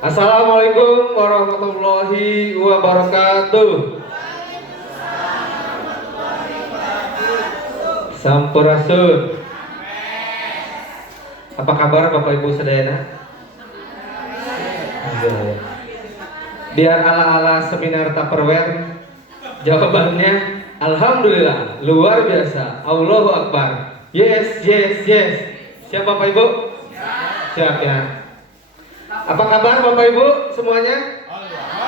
Assalamualaikum warahmatullahi wabarakatuh. Sampurasun. Apa kabar Bapak Ibu sedayana? Biar ala-ala seminar Tupperware, jawabannya Alhamdulillah, luar biasa, Allahu Akbar. Yes, yes, yes. Siap Bapak Ibu? Siap ya. Apa kabar Bapak Ibu semuanya?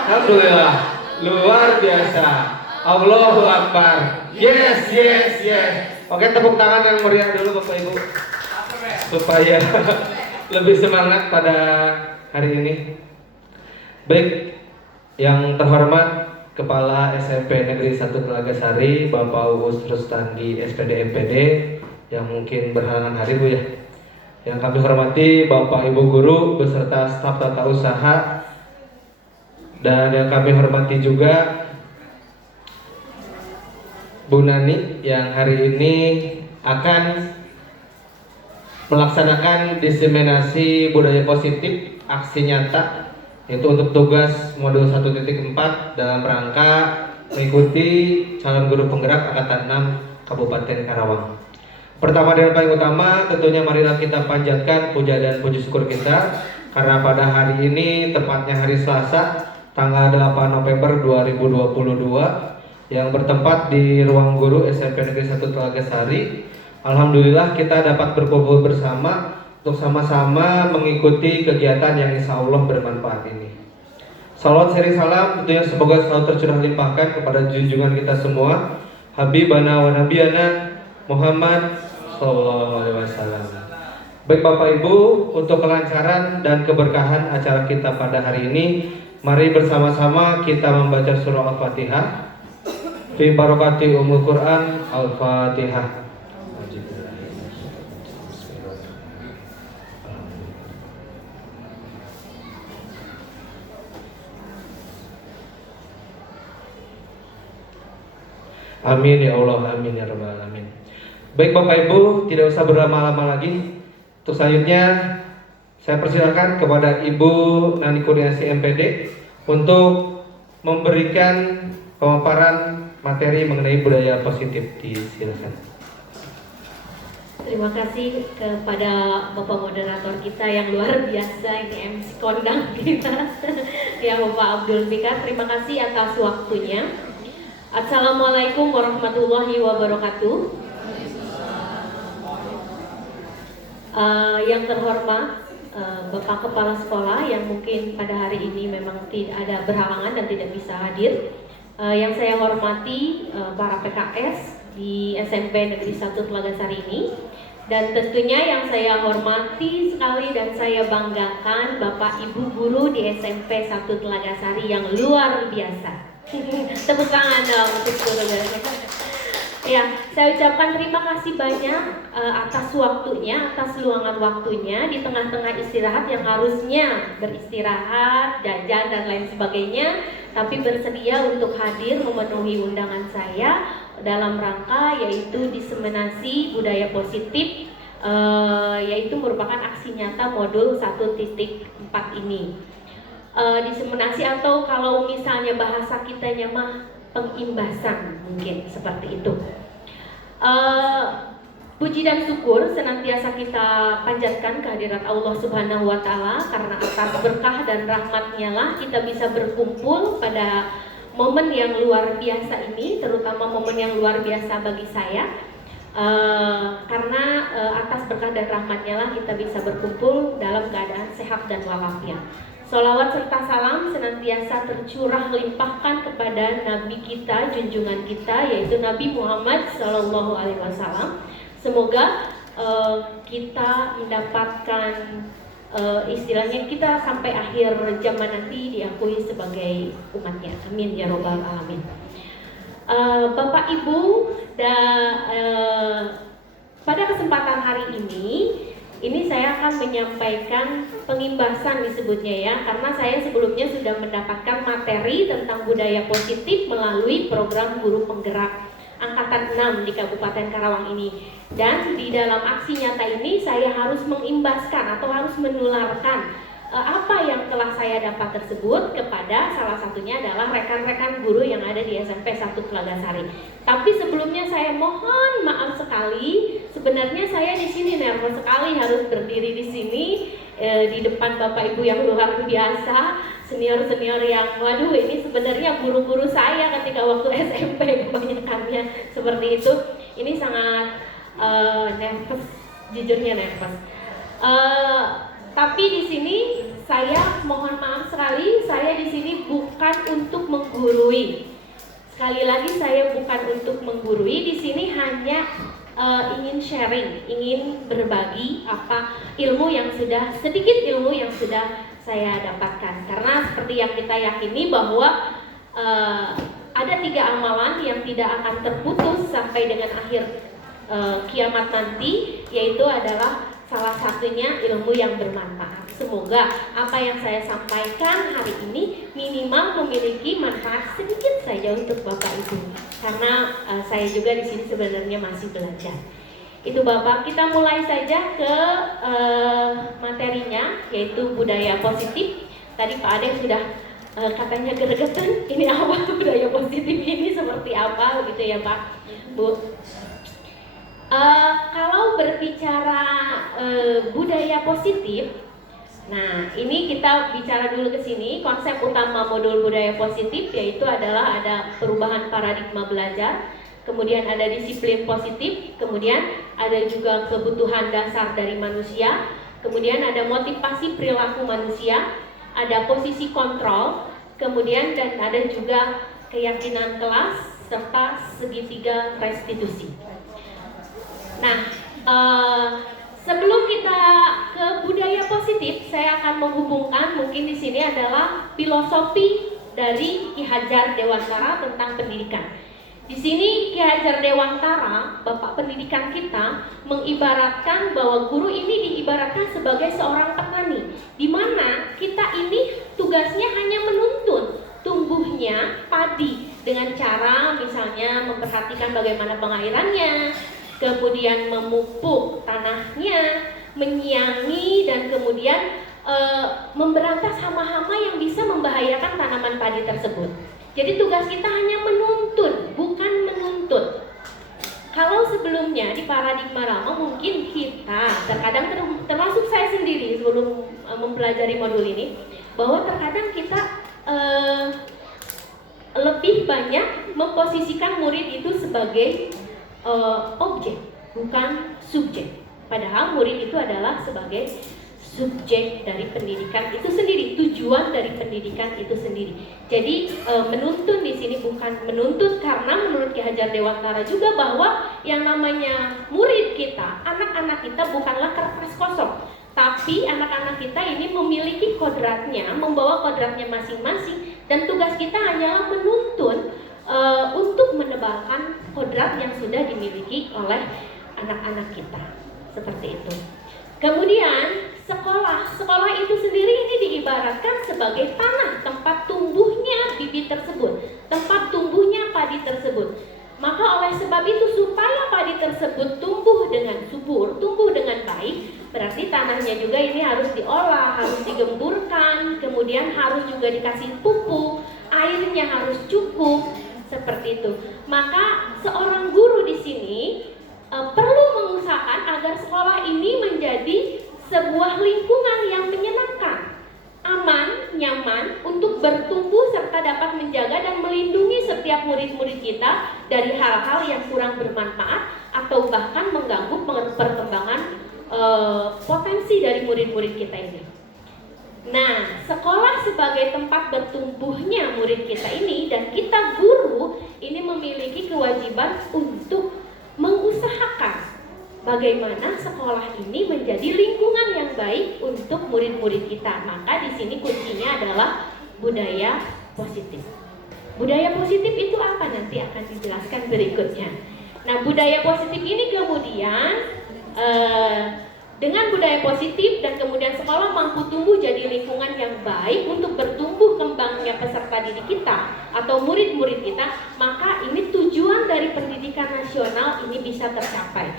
Alhamdulillah, luar biasa, Allahu Akbar. Yes, yes, yes. Oke, tepuk tangan yang meriah dulu Bapak Ibu, supaya lebih semangat pada hari ini. Baik, yang terhormat Kepala SMP Negeri 1 Telagasari, Bapak Uus Rustandi SPD MPD, yang mungkin berhalangan hari Bu ya. Yang kami hormati Bapak Ibu Guru beserta staf tata usaha, dan yang kami hormati juga Bu Nani yang hari ini akan melaksanakan diseminasi budaya positif aksi nyata, yaitu untuk tugas modul 1.4 dalam rangka mengikuti calon guru penggerak angkatan 6 Kabupaten Karawang. Pertama dan paling utama, tentunya marilah kita panjatkan puja dan puji syukur kita, karena pada hari ini, tepatnya hari Selasa, tanggal 8 November 2022, yang bertempat di ruang guru SMP Negeri 1 Telagasari, alhamdulillah kita dapat berkumpul bersama untuk sama-sama mengikuti kegiatan yang insya Allah bermanfaat ini. Salawat seri salam tentunya semoga selalu tercurah limpahkan kepada junjungan kita semua, Habibana wa Nabiyana Muhammad Sallallahu Alaihi Wasallam. Baik Bapak Ibu, untuk kelancaran dan keberkahan acara kita pada hari ini, mari bersama-sama kita membaca surah Al-Fatihah. Fi barokati umul Quran, Al-Fatihah. Amin ya Allah, amin ya Rabbal alamin. Baik Bapak Ibu, tidak usah berlama-lama lagi. Untuk selanjutnya saya persilakan kepada Ibu Nani Kurniasi MPD untuk memberikan pemaparan materi mengenai budaya positif. Silakan. Terima kasih kepada Bapak moderator kita yang luar biasa, ini MC kondang kita, ya Bapak Abdul Fikar. Terima kasih atas waktunya. Assalamualaikum warahmatullahi wabarakatuh. Yang terhormat Bapak Kepala Sekolah yang mungkin pada hari ini memang tidak ada berhalangan dan tidak bisa hadir. Yang saya hormati para PKS di SMP Negeri 1 Telagasari ini. Dan tentunya yang saya hormati sekali dan saya banggakan Bapak Ibu Guru di SMP 1 Telagasari yang luar biasa. Tepuk tangan dong untuk guru-guru. Ya, saya ucapkan terima kasih banyak atas waktunya, atas luangan waktunya di tengah-tengah istirahat yang harusnya beristirahat, jajan dan lain sebagainya, tapi bersedia untuk hadir memenuhi undangan saya dalam rangka yaitu diseminasi budaya positif, yaitu merupakan aksi nyata modul 1.4 ini. Diseminasi atau kalau misalnya bahasa kitanya mah pengimbasan, mungkin seperti itu. Puji dan syukur senantiasa kita panjatkan kehadirat Allah Subhanahu wa Ta'ala, karena atas berkah dan rahmatnya lah kita bisa berkumpul pada momen yang luar biasa ini, terutama momen yang luar biasa bagi saya, karena atas berkah dan rahmatnya lah kita bisa berkumpul dalam keadaan sehat dan walafiat. Sholawat serta salam senantiasa tercurah limpahkan kepada Nabi kita, junjungan kita, yaitu Nabi Muhammad Sallallahu Alaihi Wasallam. Semoga kita mendapatkan istilahnya kita sampai akhir zaman nanti diakui sebagai umatnya. Amin ya Rabbal alamin. Bapak Ibu, pada kesempatan hari ini saya akan menyampaikan pengimbasan disebutnya ya, karena saya sebelumnya sudah mendapatkan materi tentang budaya positif melalui program guru penggerak angkatan 6 di Kabupaten Karawang ini. Dan di dalam aksi nyata ini saya harus mengimbaskan atau harus menularkan apa yang telah saya dapat tersebut kepada salah satunya adalah rekan-rekan guru yang ada di SMP 1 Telagasari. Tapi sebelumnya saya mohon maaf sekali, sebenarnya saya di sini nervous sekali harus berdiri di sini di depan Bapak Ibu yang luar biasa, senior-senior yang waduh ini sebenarnya guru-guru saya ketika waktu SMP kebanyakannya seperti itu. Ini sangat nervous, jujurnya nervous. Tapi di sini saya mohon maaf sekali, saya di sini bukan untuk menggurui. Sekali lagi saya bukan untuk menggurui, di sini hanya ingin sharing, ingin berbagi apa ilmu yang sudah sedikit ilmu yang sudah saya dapatkan. Karena seperti yang kita yakini bahwa ada 3 amalan yang tidak akan terputus sampai dengan akhir kiamat nanti, yaitu adalah salah satunya ilmu yang bermanfaat. Semoga apa yang saya sampaikan hari ini minimal memiliki manfaat sedikit saja untuk Bapak Ibu. Karena saya juga di sini sebenarnya masih belajar. Itu Bapak, kita mulai saja ke materinya, yaitu budaya positif. Tadi Pak Ade sudah katanya gregetan, ini apa budaya positif ini seperti apa gitu ya Pak, Bu. Kalau berbicara budaya positif, nah ini kita bicara dulu ke sini. Konsep utama modul budaya positif yaitu adalah ada perubahan paradigma belajar, kemudian ada disiplin positif, kemudian ada juga kebutuhan dasar dari manusia, kemudian ada motivasi perilaku manusia, ada posisi kontrol, kemudian dan ada juga keyakinan kelas serta segitiga restitusi. Nah, sebelum kita ke budaya positif, saya akan menghubungkan mungkin di sini adalah filosofi dari Ki Hajar Dewantara tentang pendidikan. Di sini Ki Hajar Dewantara, Bapak pendidikan kita, mengibaratkan bahwa guru ini diibaratkan sebagai seorang petani, di mana kita ini tugasnya hanya menuntun tumbuhnya padi dengan cara misalnya memperhatikan bagaimana pengairannya, kemudian memupuk tanahnya, menyiangi, dan kemudian memberantas hama-hama yang bisa membahayakan tanaman padi tersebut. Jadi tugas kita hanya menuntun, bukan menuntut. Kalau sebelumnya di paradigma lama mungkin kita terkadang termasuk saya sendiri sebelum mempelajari modul ini, bahwa terkadang kita lebih banyak memposisikan murid itu sebagai objek, bukan subjek. Padahal murid itu adalah sebagai subjek dari pendidikan itu sendiri, tujuan dari pendidikan itu sendiri. Jadi menuntun di sini bukan menuntut, karena menurut Ki Hajar Dewantara juga bahwa yang namanya murid kita, anak-anak kita bukanlah kertas kosong, tapi anak-anak kita ini memiliki kodratnya, membawa kodratnya masing-masing, dan tugas kita hanyalah menuntun untuk menebalkan kodrat yang sudah dimiliki oleh anak-anak kita, seperti itu. Kemudian sekolah itu sendiri ini diibaratkan sebagai tanah tempat tumbuhnya bibit tersebut, tempat tumbuhnya padi tersebut. Maka oleh sebab itu supaya padi tersebut tumbuh dengan subur, tumbuh dengan baik, berarti tanahnya juga ini harus diolah, harus digemburkan, kemudian harus juga dikasih pupuk, airnya harus cukup. Seperti itu. Maka seorang guru di sini perlu mengusahakan agar sekolah ini menjadi sebuah lingkungan yang menyenangkan, aman, nyaman untuk bertumbuh serta dapat menjaga dan melindungi setiap murid-murid kita dari hal-hal yang kurang bermanfaat atau bahkan mengganggu perkembangan potensi dari murid-murid kita ini. Nah, sekolah sebagai tempat bertumbuhnya murid kita ini, dan kita guru ini memiliki kewajiban untuk mengusahakan bagaimana sekolah ini menjadi lingkungan yang baik untuk murid-murid kita. Maka di sini kuncinya adalah budaya positif. Budaya positif itu apa? Nanti akan dijelaskan berikutnya. Nah, budaya positif ini kemudian dengan budaya positif dan kemudian sekolah mampu tumbuh jadi lingkungan yang baik untuk bertumbuh kembangnya peserta didik kita atau murid-murid kita, maka ini tujuan dari pendidikan nasional ini bisa tercapai.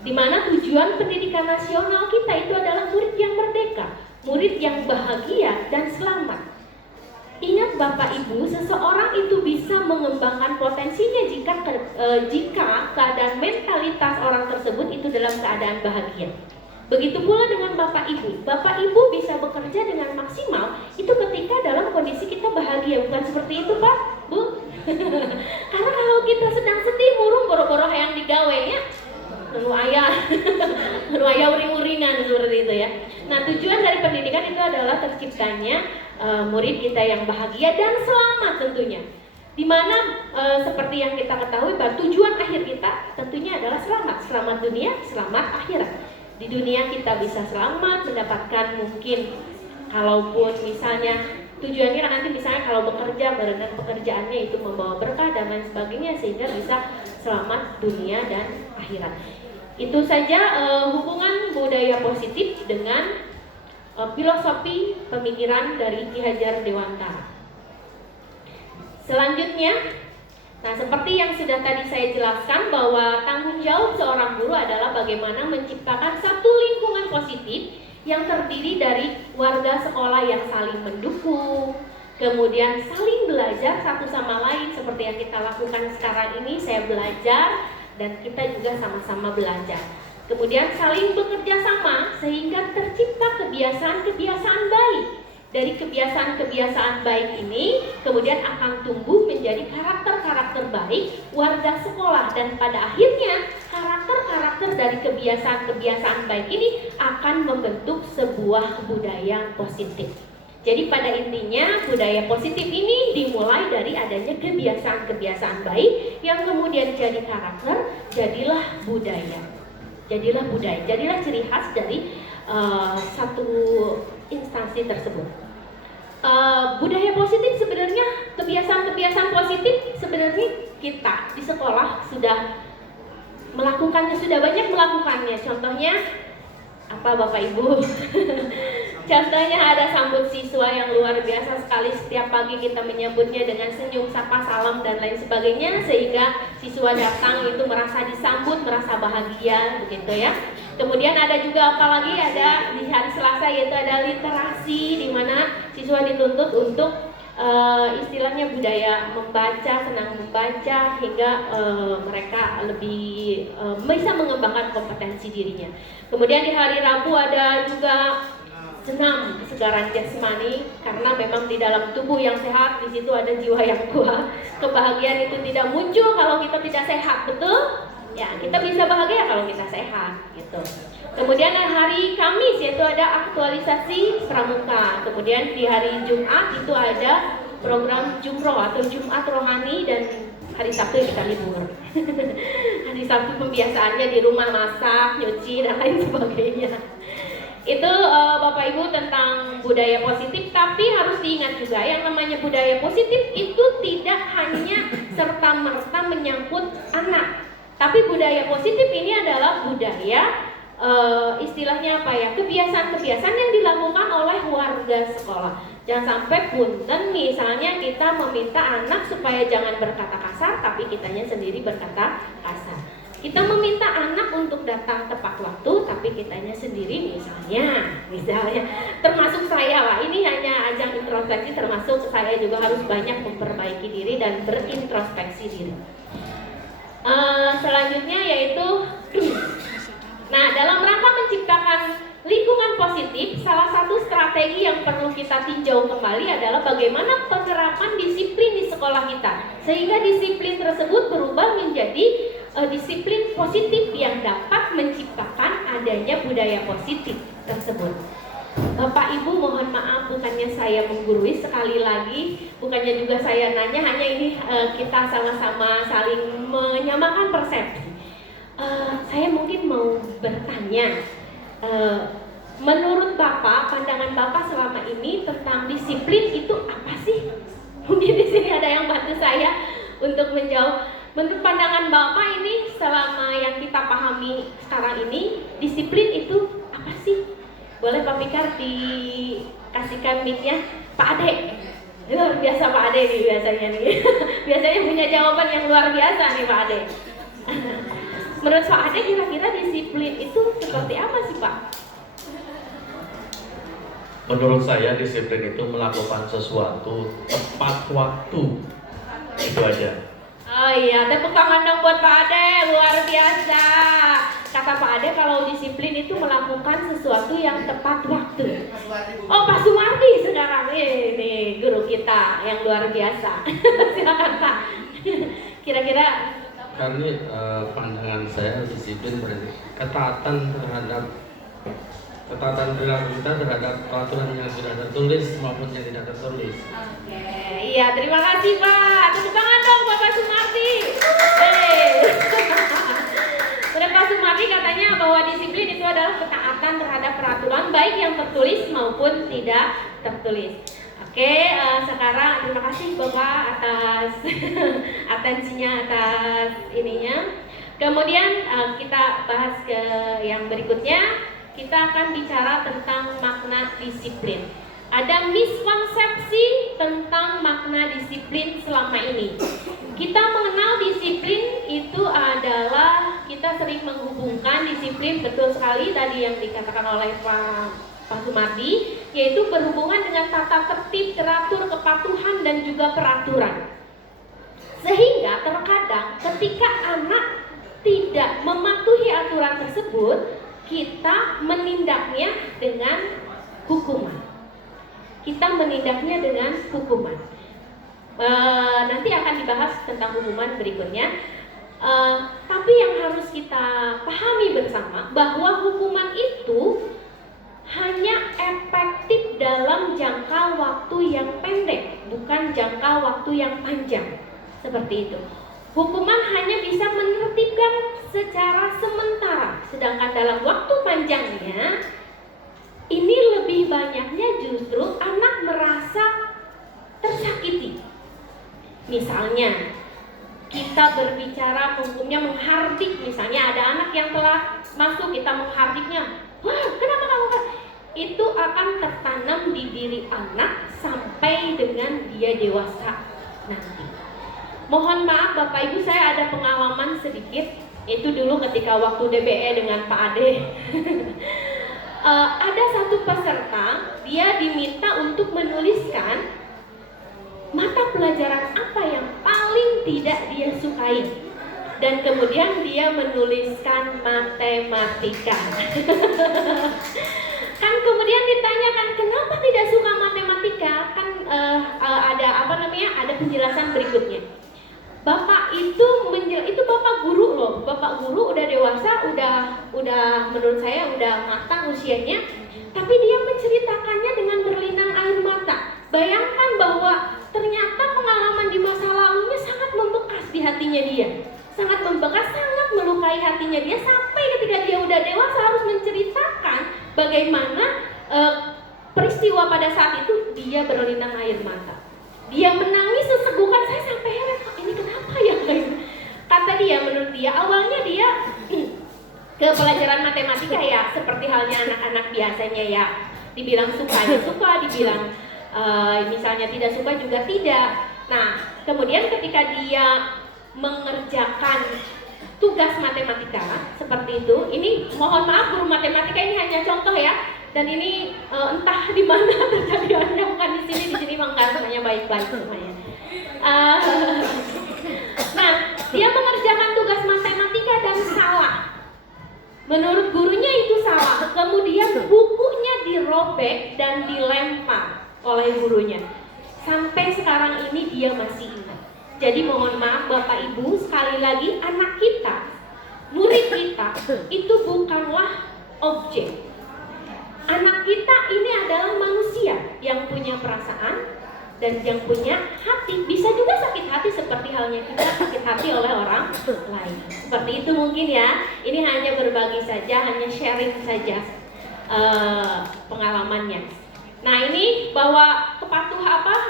Di mana tujuan pendidikan nasional kita itu adalah murid yang merdeka, murid yang bahagia dan selamat. Ingat Bapak Ibu, seseorang itu bisa mengembangkan potensinya jika keadaan mentalitas orang tersebut itu dalam keadaan bahagia. Begitu pula dengan Bapak Ibu. Bapak Ibu bisa bekerja dengan maksimal itu ketika dalam kondisi kita bahagia, bukan seperti itu Pak, Bu? Karena kalau kita sedang sedih, murung boro-boro yang digawe ya, lalu ayah uring-uringan seperti itu ya. Nah, tujuan dari pendidikan itu adalah terciptanya murid kita yang bahagia dan selamat tentunya. Dimana seperti yang kita ketahui bahwa tujuan akhir kita tentunya adalah selamat dunia, selamat akhirat. Di dunia kita bisa selamat, mendapatkan mungkin kalaupun misalnya tujuannya kan nanti misalnya kalau bekerja karena pekerjaannya itu membawa berkah dan lain sebagainya sehingga bisa selamat dunia dan akhirat. Itu saja hubungan budaya positif dengan filosofi pemikiran dari Ki Hajar Dewantara. Selanjutnya, nah seperti yang sudah tadi saya jelaskan bahwa tanggung jawab seorang guru adalah bagaimana menciptakan satu lingkungan positif yang terdiri dari warga sekolah yang saling mendukung, kemudian saling belajar satu sama lain seperti yang kita lakukan sekarang ini. Saya belajar dan kita juga sama-sama belajar. Kemudian saling bekerja sama sehingga tercipta kebiasaan-kebiasaan baik. Dari kebiasaan-kebiasaan baik ini kemudian akan tumbuh menjadi karakter-karakter baik warga sekolah, dan pada akhirnya karakter-karakter dari kebiasaan-kebiasaan baik ini akan membentuk sebuah budaya positif. Jadi pada intinya budaya positif ini dimulai dari adanya kebiasaan-kebiasaan baik yang kemudian jadi karakter, jadilah budaya. Jadilah ciri khas dari satu instansi tersebut. Budaya positif sebenarnya, kebiasaan-kebiasaan positif sebenarnya kita di sekolah sudah melakukannya, sudah banyak melakukannya. Contohnya apa Bapak Ibu? Contohnya ada sambut siswa yang luar biasa sekali. Setiap pagi kita menyambutnya dengan senyum, sapa, salam dan lain sebagainya sehingga siswa datang itu merasa disambut, merasa bahagia begitu ya. Kemudian ada juga apalagi ada di hari Selasa yaitu ada literasi di mana siswa dituntut untuk istilahnya budaya membaca, senang membaca hingga mereka lebih bisa mengembangkan kompetensi dirinya. Kemudian di hari Rabu ada juga senam kesegaran jasmani karena memang di dalam tubuh yang sehat di situ ada jiwa yang kuat. Kebahagiaan itu tidak muncul kalau kita tidak sehat, betul? Ya, kita bisa bahagia kalau kita sehat gitu. Kemudian hari Kamis yaitu ada aktualisasi pramuka. Kemudian di hari Jumat itu ada program Jumroh atau Jumat Rohani, dan hari Sabtu kita libur. Hari Sabtu pembiasaannya di rumah masak, nyuci dan lain sebagainya. Itu Bapak Ibu tentang budaya positif, tapi harus diingat juga yang namanya budaya positif itu tidak hanya serta-merta menyangkut anak. Tapi budaya positif ini adalah budaya istilahnya apa ya, kebiasaan-kebiasaan yang dilakukan oleh warga sekolah. Jangan sampai punten misalnya kita meminta anak supaya jangan berkata kasar tapi kitanya sendiri berkata kasar. Kita meminta anak untuk datang tepat waktu tapi kitanya sendiri misalnya termasuk saya lah, ini hanya ajang introspeksi, termasuk saya juga harus banyak memperbaiki diri dan berintrospeksi diri. Selanjutnya yaitu nah, dalam rangka menciptakan lingkungan positif, salah satu strategi yang perlu kita tinjau kembali adalah bagaimana penerapan disiplin di sekolah kita, sehingga disiplin tersebut berubah menjadi disiplin positif yang dapat menciptakan adanya budaya positif tersebut. Bapak Ibu mohon maaf, bukannya saya menggurui, sekali lagi bukannya juga saya nanya, hanya ini kita sama-sama saling menyamakan persepsi. Saya mungkin mau bertanya, menurut Bapak, pandangan Bapak selama ini tentang disiplin itu apa sih? Mungkin di sini ada yang bantu saya untuk menjawab. Menurut pandangan Bapak ini selama yang kita pahami sekarang ini, disiplin itu apa sih? Boleh Pak Fikar dikasihkan mic-nya, Pak Ade. Luar biasa Pak Ade nih biasanya nih. Biasanya punya jawaban yang luar biasa nih Pak Ade. Menurut Pak Ade kira-kira disiplin itu seperti apa sih Pak? Menurut saya disiplin itu melakukan sesuatu tepat waktu. Itu aja. Oh iya, tepuk tangan dong buat Pak Ade, luar biasa. Kata Pak Ade kalau disiplin itu melakukan sesuatu yang tepat waktu. Oh, Pak Sumardi sekarang ini guru kita yang luar biasa. Silakan Pak. Kira-kira Karena pandangan saya disiplin berarti ketaatan perilaku kita terhadap peraturan yang sudah tertulis maupun yang tidak tertulis. Oke, iya terima kasih Pak. Tepuk tangan dong buat Pak Sumardi. Pak Sumardi katanya bahwa disiplin itu adalah ketaatan terhadap peraturan baik yang tertulis maupun tidak tertulis. Oke, sekarang terima kasih Bapak atas atensinya, atas ininya. Kemudian kita bahas ke yang berikutnya. Kita akan bicara tentang makna disiplin. Ada miskonsepsi tentang makna disiplin selama ini. Kita mengenal disiplin itu adalah kita sering menghubungkan disiplin, betul sekali tadi yang dikatakan oleh Pak Sumardi, yaitu berhubungan dengan tata tertib, teratur, kepatuhan dan juga peraturan. Sehingga terkadang ketika anak tidak mematuhi aturan tersebut, kita menindaknya dengan hukuman. Nanti akan dibahas tentang hukuman berikutnya. Tapi yang harus kita pahami bersama bahwa hukuman itu hanya efektif dalam jangka waktu yang pendek, bukan jangka waktu yang panjang. Seperti itu. Hukuman hanya bisa menertibkan secara sementara, sedangkan dalam waktu panjangnya ini lebih banyaknya justru anak merasa tersakiti. Misalnya kita berbicara hukumnya menghardik, misalnya ada anak yang telah masuk, kita menghardiknya, wah kenapa kamu? Itu akan tertanam di diri anak sampai dengan dia dewasa nanti. Mohon maaf Bapak Ibu, saya ada pengalaman sedikit. Itu dulu ketika waktu DBE dengan Pak Ade. Ada satu peserta, dia diminta untuk menuliskan mata pelajaran apa yang paling tidak dia sukai. Dan kemudian dia menuliskan matematika. Kan kemudian ditanyakan kenapa tidak suka matematika? Kan ada penjelasan berikutnya. Bapak itu bapak guru loh, bapak guru udah dewasa, udah menurut saya udah matang usianya, tapi dia menceritakannya dengan berlinang air mata. Bayangkan bahwa ternyata pengalaman di masa lalunya sangat membekas di hatinya dia, sangat membekas, sangat melukai hatinya dia sampai ketika dia udah dewasa harus menceritakan bagaimana peristiwa pada saat itu dia berlinang air mata. Dia menangis sesegukan, saya sampai heran, ini kenapa ya? Kata dia, menurut dia, awalnya dia ke pelajaran matematika ya, seperti halnya anak-anak biasanya ya. Dibilang suka, dibilang misalnya tidak suka juga tidak. Nah, kemudian ketika dia mengerjakan tugas matematika seperti itu, ini mohon maaf guru matematika ini hanya contoh ya. Dan ini entah di mana terjadiannya, bukan di sini enggak, semuanya baik-baik semuanya. Nah, dia mengerjakan tugas matematika dan salah. Menurut gurunya itu salah. Kemudian bukunya dirobek dan dilempar oleh gurunya. Sampai sekarang ini dia masih ingat. Jadi mohon maaf Bapak Ibu, sekali lagi anak kita, murid kita itu bukanlah objek. Anak kita ini adalah manusia yang punya perasaan dan yang punya hati. Bisa juga sakit hati seperti halnya kita sakit hati oleh orang lain. Seperti itu mungkin ya. Ini hanya berbagi saja, hanya sharing saja pengalamannya. Nah ini bahwa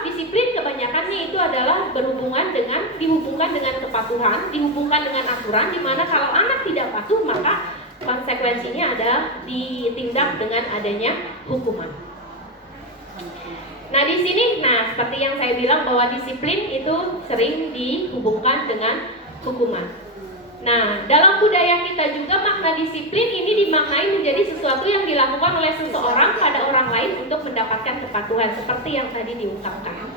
disiplin kebanyakannya itu adalah dihubungkan dengan kepatuhan, dihubungkan dengan aturan, di mana kalau anak tidak patuh maka konsekuensinya ada ditindak dengan adanya hukuman. Nah di sini, seperti yang saya bilang bahwa disiplin itu sering dihubungkan dengan hukuman. Nah, dalam budaya kita juga makna disiplin ini dimaknai menjadi sesuatu yang dilakukan oleh seseorang pada orang lain untuk mendapatkan kepatuhan seperti yang tadi diungkapkan.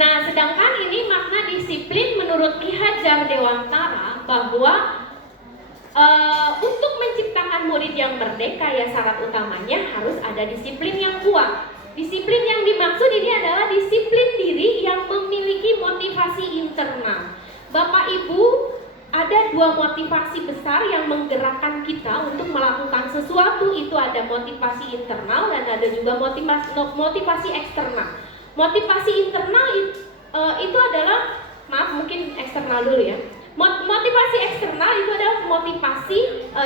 Nah, sedangkan ini makna disiplin menurut Ki Hajar Dewantara bahwa untuk menciptakan murid yang merdeka ya syarat utamanya harus ada disiplin yang kuat. Disiplin yang dimaksud ini adalah disiplin diri yang memiliki motivasi internal. Bapak Ibu, ada dua motivasi besar yang menggerakkan kita untuk melakukan sesuatu. Itu ada motivasi internal dan ada juga motivasi eksternal. Motivasi internal itu adalah, maaf mungkin eksternal dulu ya. Motivasi eksternal itu adalah motivasi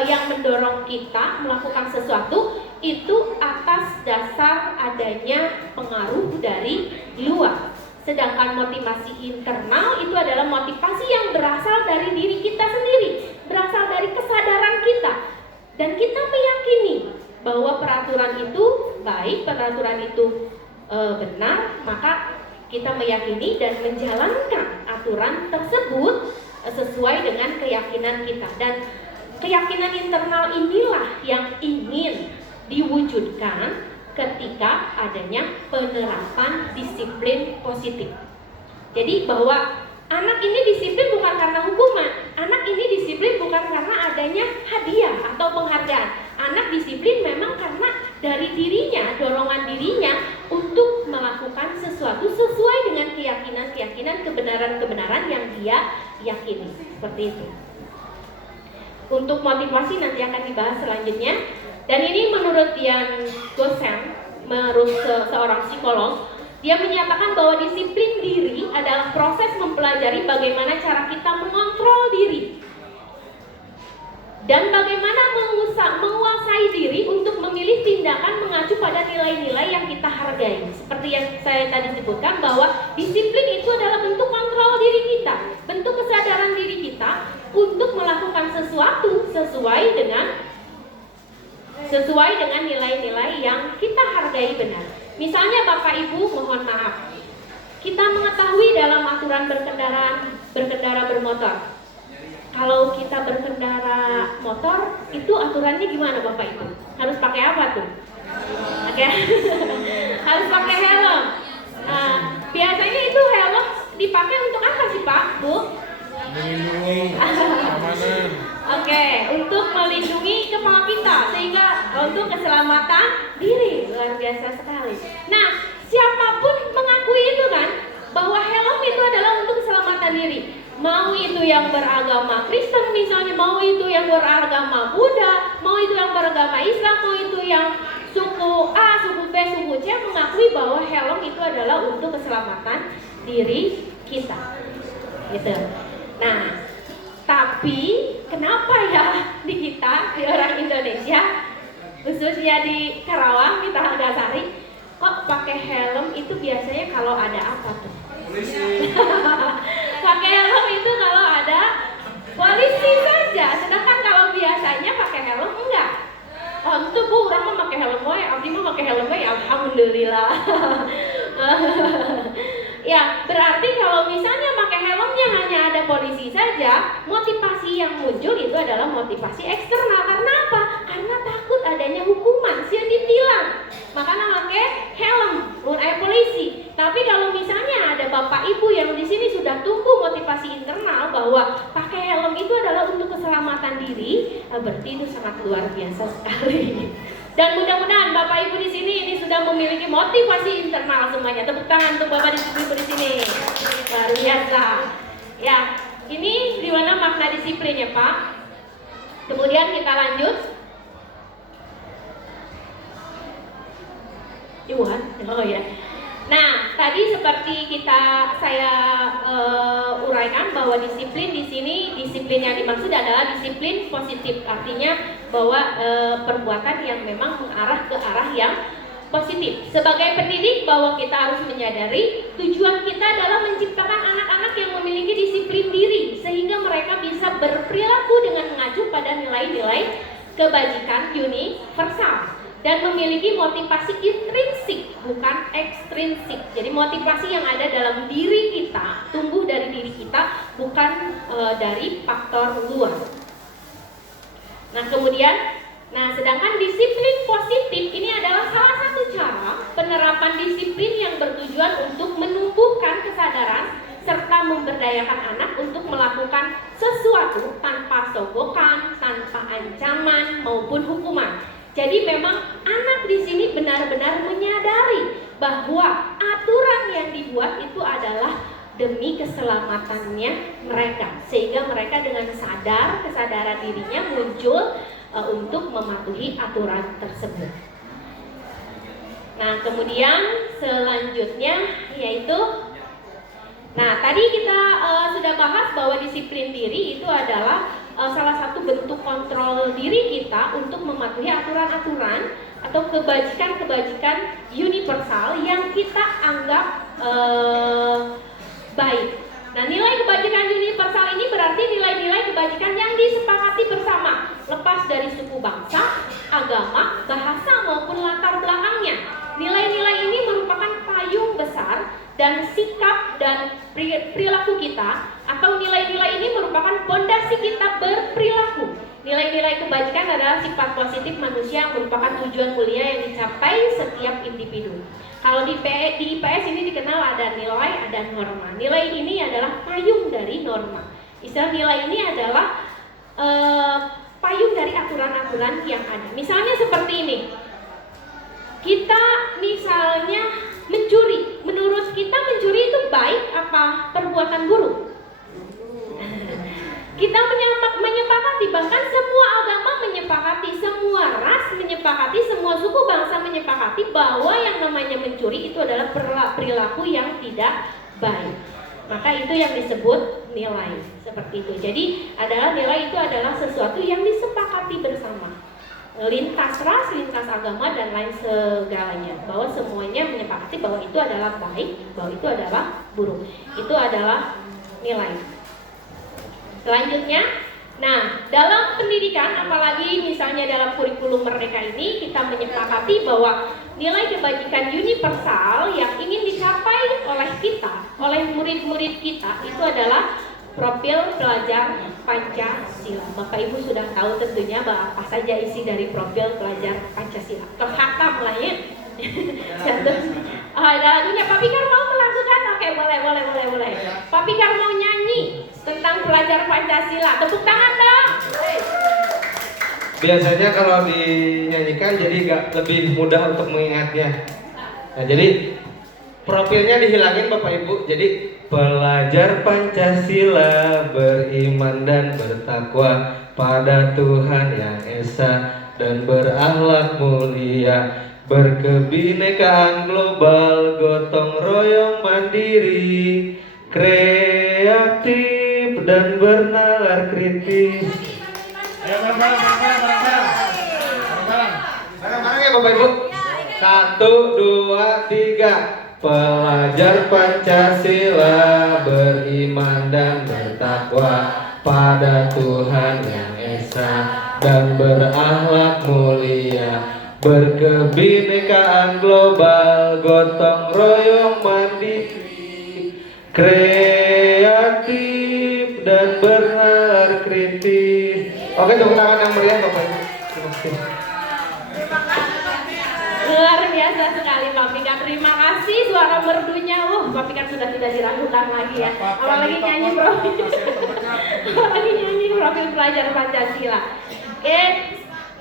yang mendorong kita melakukan sesuatu itu atas dasar adanya pengaruh dari luar. Sedangkan motivasi internal itu adalah motivasi yang berasal dari diri kita sendiri, berasal dari kesadaran kita. Dan kita meyakini bahwa peraturan itu baik, peraturan itu benar, maka kita meyakini dan menjalankan aturan tersebut sesuai dengan keyakinan kita. Dan keyakinan internal inilah yang ingin diwujudkan ketika adanya penerapan disiplin positif. Jadi bahwa anak ini disiplin bukan karena hukuman, anak ini disiplin bukan karena adanya hadiah atau penghargaan. Anak disiplin memang karena dari dirinya, dorongan dirinya untuk melakukan sesuatu sesuai dengan keyakinan-keyakinan, kebenaran-kebenaran yang dia yakini. Seperti itu. Untuk motivasi nanti akan dibahas selanjutnya. Dan ini menurut Dian Gosen, menurut seorang psikolog, dia menyatakan bahwa disiplin diri adalah proses mempelajari bagaimana cara kita mengontrol diri dan bagaimana menguasai diri untuk memilih tindakan mengacu pada nilai-nilai yang kita hargai. Seperti yang saya tadi sebutkan bahwa disiplin itu adalah bentuk kontrol diri kita, bentuk kesadaran diri kita untuk melakukan sesuatu sesuai dengan nilai-nilai yang kita hargai benar. Misalnya Bapak Ibu mohon maaf, kita mengetahui dalam aturan berkendara bermotor. Kalau kita berkendara motor, itu aturannya gimana Bapak Ibu? Harus pakai apa tuh? Oke. Harus pakai helm. Biasanya itu helm dipakai untuk apa sih Pak, Bu? Melindungi keamanan. Oke, untuk melindungi kepala kita sehingga untuk keselamatan diri. Luar biasa sekali. Nah, siapapun mengakui itu kan bahwa helm itu adalah untuk keselamatan diri. Mau itu yang beragama Kristen misalnya, mau itu yang beragama Buddha, mau itu yang beragama Islam, mau itu yang suku A, suku B, suku C mengakui bahwa helm itu adalah untuk keselamatan diri kita. Gitu. Nah, tapi kenapa ya di kita, di orang Indonesia, khususnya di Karawang, di Tahagasari, kok pakai helm itu biasanya kalau ada apa tuh? Pakai helm itu kalau ada polisi saja, sedangkan kalau biasanya pakai helm enggak. Oh itu Bu, orang mah pakai helm we, abdi mah pakai helm we, alhamdulillah. Ya, berarti kalau misalnya pakai helmnya hanya ada polisi saja, motivasi yang muncul itu adalah motivasi eksternal. Karena apa? Karena takut adanya hukuman, sian ditilang. Makanya pakai helm, mun aya polisi. Tapi kalau misalnya ada Bapak Ibu yang di sini sudah tumbuh motivasi internal bahwa pakai helm itu adalah untuk keselamatan diri, berarti itu sangat luar biasa sekali. Dan mudah-mudahan Bapak Ibu di sini ini sudah memiliki motivasi internal semuanya. Tepuk tangan untuk Bapak Ibu di sini. Luar biasa. Ya, ini di mana makna disiplin ya Pak. Kemudian kita lanjut. Iwan, oh ya. Nah, tadi seperti saya uraikan bahwa disiplin di sini, disiplin yang dimaksud adalah disiplin positif, artinya bahwa perbuatan yang memang mengarah ke arah yang positif. Sebagai pendidik bahwa kita harus menyadari tujuan kita adalah menciptakan anak-anak yang memiliki disiplin diri sehingga mereka bisa berperilaku dengan mengacu pada nilai-nilai kebajikan universal. dan memiliki motivasi intrinsik, bukan ekstrinsik. Jadi motivasi yang ada dalam diri kita, tumbuh dari diri kita, bukan dari faktor luar. Nah kemudian, sedangkan disiplin positif ini adalah salah satu cara penerapan disiplin yang bertujuan untuk menumbuhkan kesadaran serta memberdayakan anak untuk melakukan sesuatu tanpa sogokan, tanpa ancaman maupun hukuman. Jadi memang anak di sini benar-benar menyadari bahwa aturan yang dibuat itu adalah demi keselamatannya mereka, sehingga mereka dengan kesadaran dirinya muncul untuk mematuhi aturan tersebut. Nah, kemudian selanjutnya yaitu, tadi kita sudah bahas bahwa disiplin diri itu adalah salah satu bentuk kontrol diri kita untuk mematuhi aturan-aturan atau kebajikan-kebajikan universal yang kita anggap baik. Nah, nilai kebajikan universal ini berarti nilai-nilai kebajikan yang disepakati bersama, lepas dari suku bangsa, agama, bahasa maupun latar belakangnya. Nilai-nilai ini merupakan payung besar dan sikap dan perilaku kita, atau nilai-nilai ini merupakan pondasi kita berperilaku. Nilai-nilai kebajikan adalah sifat positif manusia yang merupakan tujuan mulia yang dicapai setiap individu. Kalau di IPS ini dikenal ada nilai, ada norma. Nilai ini adalah payung dari norma. Istilah nilai ini adalah payung dari aturan-aturan yang ada. Misalnya seperti ini. Kita misalnya mencuri. Menurut kita mencuri itu baik apa perbuatan buruk? Kita menyepakati, bahkan semua agama menyepakati, semua ras menyepakati, semua suku bangsa menyepakati bahwa yang namanya mencuri itu adalah perilaku yang tidak baik. Maka itu yang disebut nilai, seperti itu. Jadi nilai itu adalah sesuatu yang disepakati bersama, lintas ras, lintas agama, dan lain segalanya, bahwa semuanya menyepakati bahwa itu adalah baik, bahwa itu adalah buruk. Itu adalah nilai. Selanjutnya, dalam pendidikan, apalagi misalnya dalam kurikulum Merdeka ini, kita menyepakati bahwa nilai kebajikan universal yang ingin dicapai oleh kita, oleh murid-murid kita, itu adalah profil pelajar Pancasila. Bapak Ibu sudah tahu tentunya apa saja isi dari profil pelajar Pancasila. Terhatam lah ya. Ada lagunya, Pak Pikar mau melakukan? Oke, boleh. Pak Pikar mau nyanyi tentang pelajar Pancasila. Tepuk tangan dong. Biasanya kalau dinyanyikan jadi lebih mudah untuk mengingatnya. Nah, jadi profilnya dihilangin Bapak Ibu. Jadi pelajar Pancasila beriman dan bertakwa pada Tuhan yang Esa dan berakhlak mulia, berkebinekaan global, gotong royong mandiri, kreatif dan bernalar kritis. Ayo bareng-bareng. Bareng-bareng ya Bapak Ibu. 1, 2, 3. Pelajar Pancasila beriman dan bertakwa pada Tuhan yang Esa dan berakhlak mulia, berkebinekaan global, gotong royong mandiri, kreatif dan bernalar kritis. Oke, tepuk tangan yang meriah Bapak Ibu. Terima kasih. Luar biasa sekali Pak Pikar. Terima kasih, suara merdunya. Pak Pikar sudah tidak diragukan lagi ya. Apalagi nyanyi profil pelajar Pancasila.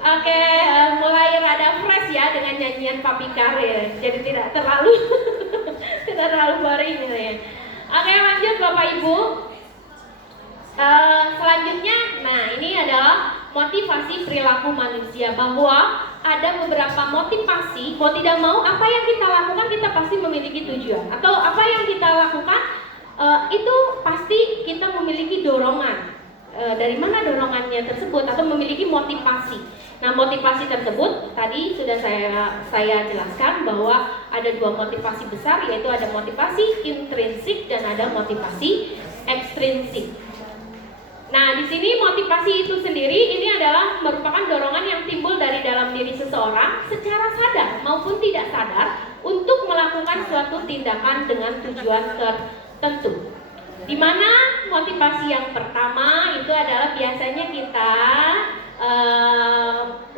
Oke, mulai rada fresh ya dengan nyanyian Pak Pikar ya. Jadi tidak terlalu boring gitu ya. Oke, lanjut Bapak Ibu. Selanjutnya, ini adalah motivasi perilaku manusia, bahwa ada beberapa motivasi, mau tidak mau apa yang kita lakukan kita pasti memiliki tujuan, atau apa yang kita lakukan itu pasti kita memiliki dorongan. Dari mana dorongannya tersebut, atau memiliki motivasi. Nah, motivasi tersebut tadi sudah saya jelaskan bahwa ada 2 motivasi besar, yaitu ada motivasi intrinsik dan ada motivasi ekstrinsik. Nah, di sini motivasi itu sendiri ini adalah merupakan dorongan yang timbul dari dalam diri seseorang secara sadar maupun tidak sadar untuk melakukan suatu tindakan dengan tujuan tertentu. Di mana motivasi yang pertama itu adalah biasanya kita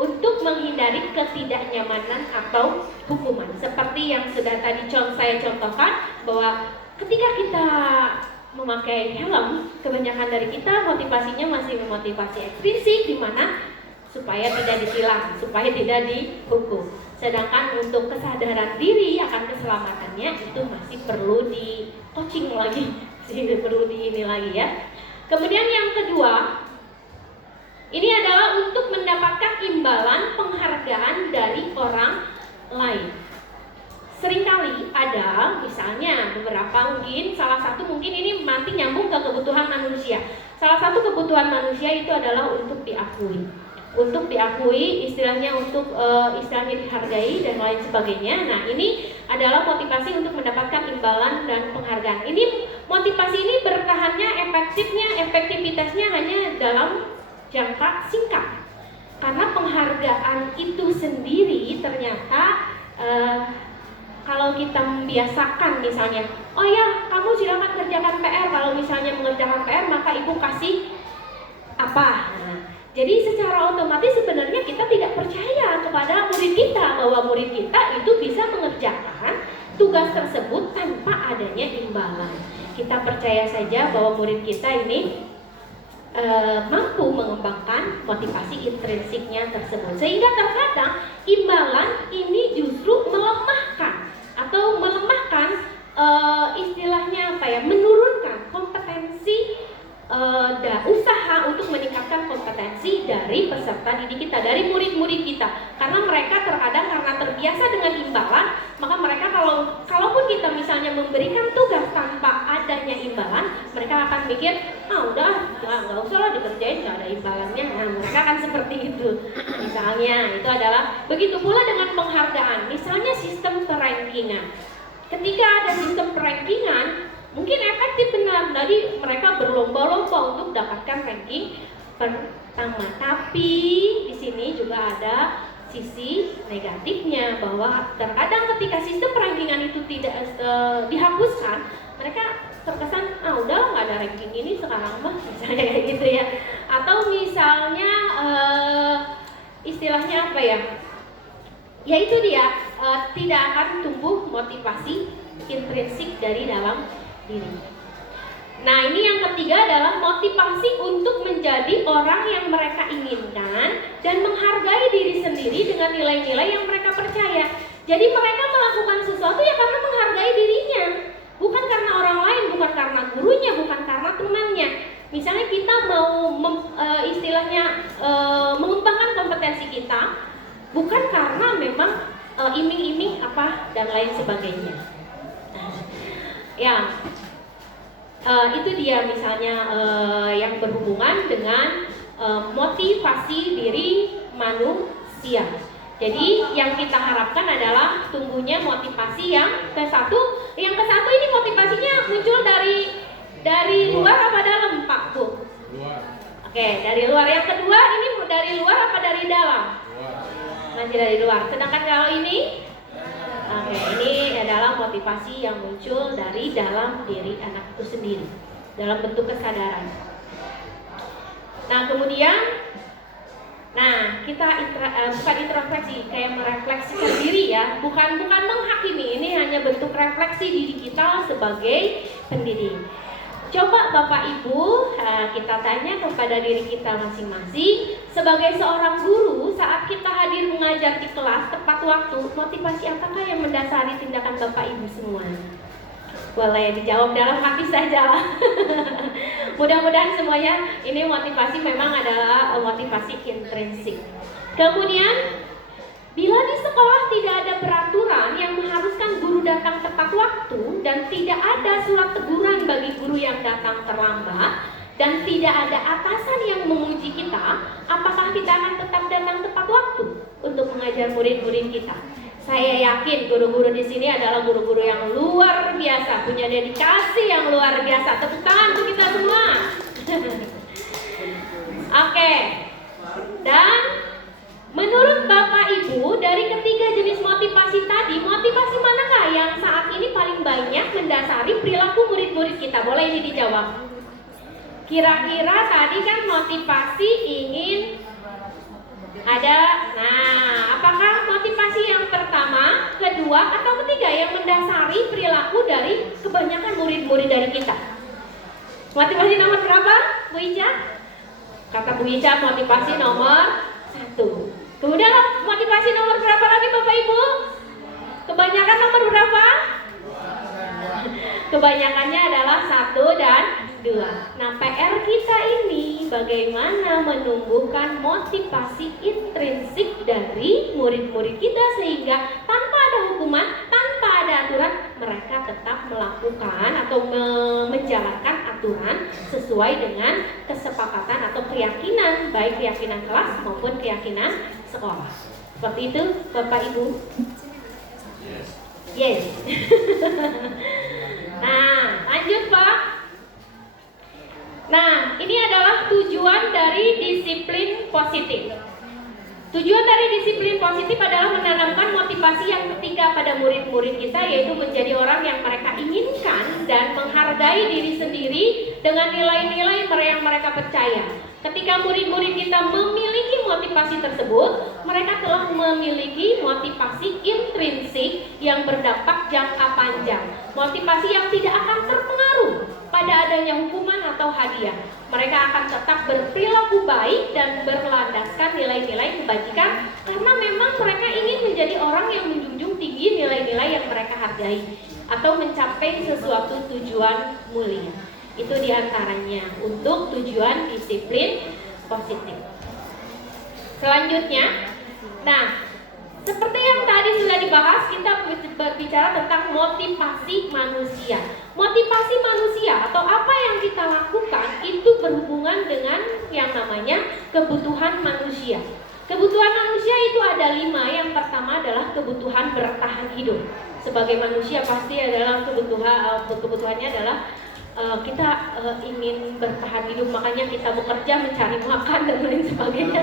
untuk menghindari ketidaknyamanan atau hukuman. Seperti yang sudah tadi saya contohkan bahwa ketika kita memakai helm, kebanyakan dari kita motivasinya masih memotivasi ekstrinsik, di mana supaya tidak ditilang, supaya tidak dihukum. Sedangkan untuk kesadaran diri akan keselamatannya itu masih perlu di coaching lagi, perlu di ini lagi ya. Kemudian yang kedua, ini adalah untuk mendapatkan imbalan penghargaan dari orang lain. Seringkali ada, misalnya beberapa mungkin, salah satu mungkin ini nanti nyambung ke kebutuhan manusia. Salah satu kebutuhan manusia itu adalah untuk diakui. Untuk diakui, istilahnya untuk istilahnya dihargai dan lain sebagainya. Nah, ini adalah motivasi untuk mendapatkan imbalan dan penghargaan. Ini motivasi ini bertahannya, efektivitasnya hanya dalam jangka singkat. Karena penghargaan itu sendiri ternyata kalau kita membiasakan misalnya, oh ya kamu silakan kerjakan PR, kalau misalnya mengerjakan PR maka ibu kasih apa. Nah, jadi secara otomatis sebenarnya kita tidak percaya kepada murid kita bahwa murid kita itu bisa mengerjakan tugas tersebut tanpa adanya imbalan. Kita percaya saja bahwa murid kita ini mampu mengembangkan motivasi intrinsiknya tersebut, sehingga terkadang imbalan ini justru melemahkan istilahnya apa ya, menurunkan kompetensi usaha untuk meningkatkan kompetensi dari peserta didik kita, dari murid-murid kita, karena mereka terkadang karena terbiasa dengan imbalan, maka mereka kalaupun kita misalnya memberikan tugas tanpa adanya imbalan, mereka akan mikir, udah nggak usah lah dikerjain, nggak ada imbalannya. Nah, mereka akan seperti itu. Misalnya itu adalah begitu pula dengan penghargaan, misalnya sistem perankingan. Ketika ada sistem perankingan, mungkin efektif benar, jadi mereka berlomba-lomba untuk dapatkan ranking pertama. Tapi di sini juga ada sisi negatifnya, bahwa terkadang ketika sistem perankingan itu tidak dihapuskan, mereka terkesan udah nggak ada ranking ini sekarang mah, misalnya kayak gitu ya. Atau misalnya istilahnya apa ya? Ya itu dia, tidak akan tumbuh motivasi intrinsik dari dalam diri. Nah, ini yang ketiga adalah motivasi untuk menjadi orang yang mereka inginkan dan menghargai diri sendiri dengan nilai-nilai yang mereka percaya. Jadi mereka melakukan sesuatu ya karena menghargai dirinya, bukan karena orang lain, bukan karena gurunya, bukan karena temannya. Misalnya kita mau mengembangkan kompetensi kita, bukan karena memang iming-iming apa dan lain sebagainya. Ya, itu dia misalnya yang berhubungan dengan motivasi diri manusia. Jadi yang kita harapkan adalah tumbuhnya motivasi yang ke-1. Yang ke-1 ini motivasinya muncul dari luar apa dalam, Pak Bu? Luar. Oke, dari luar. Yang kedua ini dari luar apa dari dalam? Luar. Masih dari luar. Sedangkan kalau ini, oke, ini adalah motivasi yang muncul dari dalam diri anak itu sendiri, dalam bentuk kesadaran. Nah, kemudian, kita bukan introspeksi, kayak merefleksikan diri ya, bukan menghakimi. Ini hanya bentuk refleksi diri kita sebagai pendidik. Coba Bapak Ibu, kita tanya kepada diri kita masing-masing. Sebagai seorang guru, saat kita hadir mengajar di kelas tepat waktu, motivasi apakah yang mendasari tindakan Bapak Ibu semua? Boleh dijawab dalam hati saja lah. Mudah-mudahan semuanya ini motivasi memang adalah motivasi intrinsik. Kemudian, bila di sekolah tidak ada peraturan yang mengharuskan guru datang tepat waktu dan tidak ada surat teguran bagi guru yang datang terlambat dan tidak ada atasan yang memuji kita, apakah kita akan tetap datang tepat waktu untuk mengajar murid-murid kita? Saya yakin guru-guru di sini adalah guru-guru yang luar biasa, punya dedikasi yang luar biasa. Tepuk tangan untuk kita semua. Oke. Dan menurut Bapak Ibu, dari ketiga jenis motivasi tadi, motivasi manakah yang saat ini paling banyak mendasari perilaku murid-murid kita? Boleh ini dijawab. Kira-kira tadi kan motivasi ingin ada. Nah, apakah motivasi yang pertama, kedua, atau ketiga yang mendasari perilaku dari kebanyakan murid-murid dari kita? Motivasi nomor berapa, Bu Ica? Kata Bu Ica motivasi nomor 1. Kemudian motivasi nomor berapa lagi Bapak Ibu? Kebanyakan nomor berapa? Kebanyakannya adalah 1 dan 2. Nah, PR kita ini bagaimana menumbuhkan motivasi intrinsik dari murid-murid kita sehingga tanpa ada hukuman, tanpa ada aturan, mereka tetap melakukan atau menjalankan aturan sesuai dengan kesepakatan atau keyakinan, baik keyakinan kelas maupun keyakinan sekolah. Seperti itu, Bapak Ibu. Yes. Nah, lanjut Pak. Nah, ini adalah tujuan dari disiplin positif. Tujuan dari disiplin positif adalah menanamkan motivasi yang ketiga pada murid-murid kita, yaitu menjadi orang yang mereka inginkan dan menghargai diri sendiri dengan nilai-nilai yang mereka percaya. Ketika murid-murid kita memiliki motivasi tersebut, mereka telah memiliki motivasi intrinsik yang berdampak jangka panjang. Motivasi yang tidak akan terpengaruh pada adanya hukuman atau hadiah. Mereka akan tetap berperilaku baik dan berlandaskan nilai-nilai kebajikan karena memang mereka ingin menjadi orang yang menjunjung tinggi nilai-nilai yang mereka hargai atau mencapai sesuatu tujuan mulia. Itu diantaranya untuk tujuan disiplin positif. Selanjutnya, nah, seperti yang tadi sudah dibahas, kita berbicara tentang motivasi manusia. Motivasi manusia atau apa yang kita lakukan itu berhubungan dengan yang namanya kebutuhan manusia. Kebutuhan manusia itu ada 5. Yang pertama adalah kebutuhan bertahan hidup. Sebagai manusia pasti adalah kebutuhannya adalah kita ingin bertahan hidup, makanya kita bekerja mencari makan dan lain sebagainya.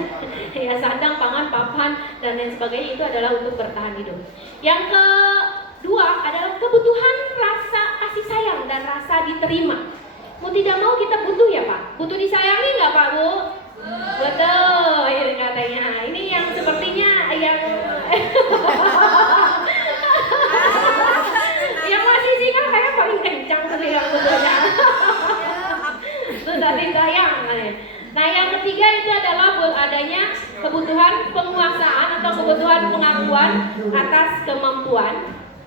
Ya, sandang, pangan, papan dan lain sebagainya itu adalah untuk bertahan hidup. Yang kedua adalah kebutuhan rasa kasih sayang dan rasa diterima. Mau tidak mau kita butuh ya Pak. Butuh disayangi nggak Pak Bu? Betul, ya katanya. Ini yang sepertinya yang yang masih singa kayak paling kencang sekali yang betulnya. Sudah disayang. Nah, yang ketiga itu adalah adanya kebutuhan penguasaan atau kebutuhan pengakuan atas kemampuan.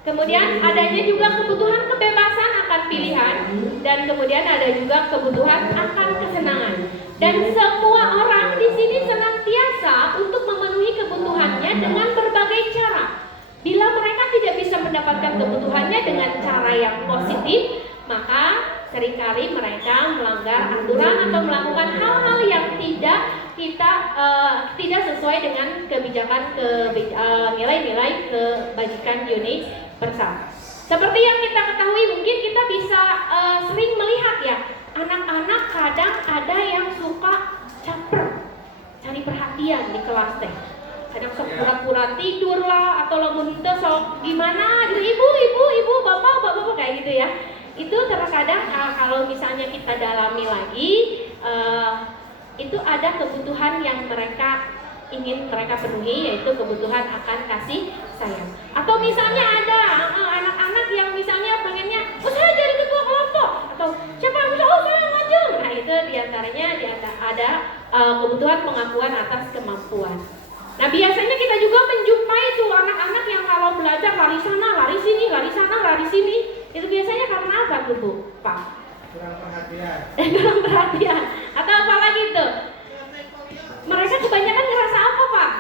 Kemudian adanya juga kebutuhan kebebasan akan pilihan, dan kemudian ada juga kebutuhan akan kesenangan. Dan semua orang di sini senantiasa untuk memenuhi kebutuhannya dengan berbagai cara. Bila mereka tidak bisa mendapatkan kebutuhannya dengan cara yang positif, maka seringkali mereka melanggar aturan atau melakukan hal-hal yang tidak sesuai dengan kebijakan nilai-nilai kebajikan universal. Seperti yang kita ketahui, mungkin kita bisa sering melihat ya, anak-anak kadang ada yang suka caper, cari perhatian di kelas teh. Kadang sok pura-pura tidur lah, atau lamun teu sok gimana gitu, ibu, bapak kayak gitu ya. Itu terkadang kalau misalnya kita dalami lagi, itu ada kebutuhan yang mereka ingin mereka penuhi, yaitu kebutuhan akan kasih sayang. Atau misalnya ada anak-anak yang misalnya pengennya, oh saya jadi ketua kelompok, atau siapa yang bisa, oh saya ngajeng. Nah itu diantaranya ada kebutuhan pengakuan atas kemampuan. Nah biasanya kita juga menjumpai tuh anak-anak yang kalau belajar lari sana, lari sini, lari sana, lari sini. Itu biasanya karena apa tuh Bu? Pak? Kurang perhatian. Kurang perhatian. Atau apa lagi tuh? Mereka kebanyakan ngerasa apa Pak?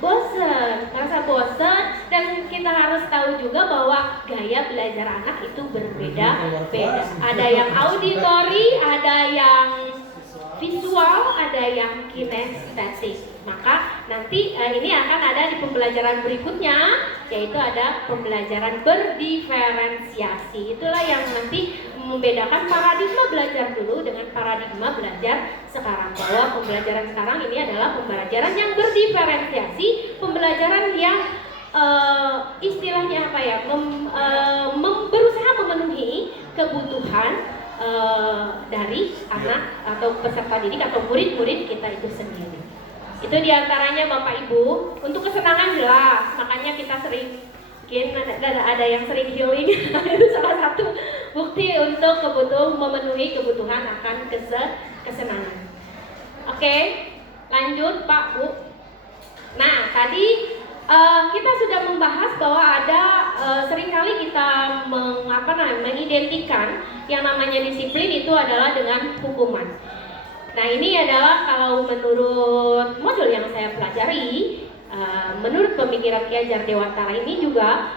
Bosen, ngerasa bosen. Dan kita harus tahu juga bahwa gaya belajar anak itu berbeda-beda. Ada yang auditori, ada yang visual, ada yang kinestetik. Maka nanti ini akan ada di pembelajaran berikutnya, yaitu ada pembelajaran berdiferensiasi. Itulah yang nanti membedakan paradigma belajar dulu dengan paradigma belajar sekarang. Bahwa pembelajaran sekarang ini adalah pembelajaran yang berdiferensiasi, pembelajaran yang istilahnya apa ya, berusaha memenuhi kebutuhan dari anak atau peserta didik atau murid-murid kita itu sendiri. Itu diantaranya Bapak Ibu. Untuk kesenangan jelas, makanya kita sering mungkin ada yang sering healing. Itu salah satu bukti untuk memenuhi kebutuhan akan kesenangan. Oke, lanjut Pak Bu. Nah, tadi kita sudah membahas bahwa ada seringkali kita mengidentikan yang namanya disiplin itu adalah dengan hukuman. Nah, ini adalah kalau menurut modul yang saya pelajari, menurut pemikiran Ki Hajar Dewantara ini juga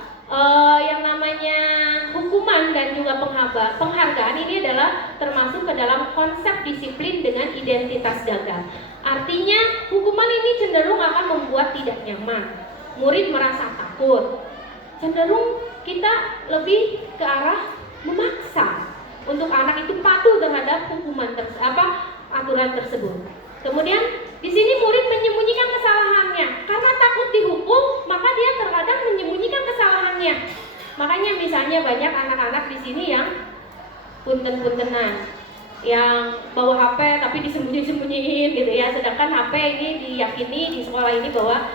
yang namanya hukuman dan juga penghargaan ini adalah termasuk ke dalam konsep disiplin dengan identitas gagal. Artinya hukuman ini cenderung akan membuat tidak nyaman, murid merasa takut, cenderung kita lebih ke arah memaksa untuk anak itu patuh terhadap aturan tersebut. Kemudian di sini murid menyembunyikan kesalahannya karena takut dihukum, maka dia terkadang menyembunyikan kesalahannya. Makanya misalnya banyak anak-anak di sini yang punten-puntenan, yang bawa HP tapi disembunyi-sembunyiin gitu ya. Sedangkan HP ini diyakini di sekolah ini bahwa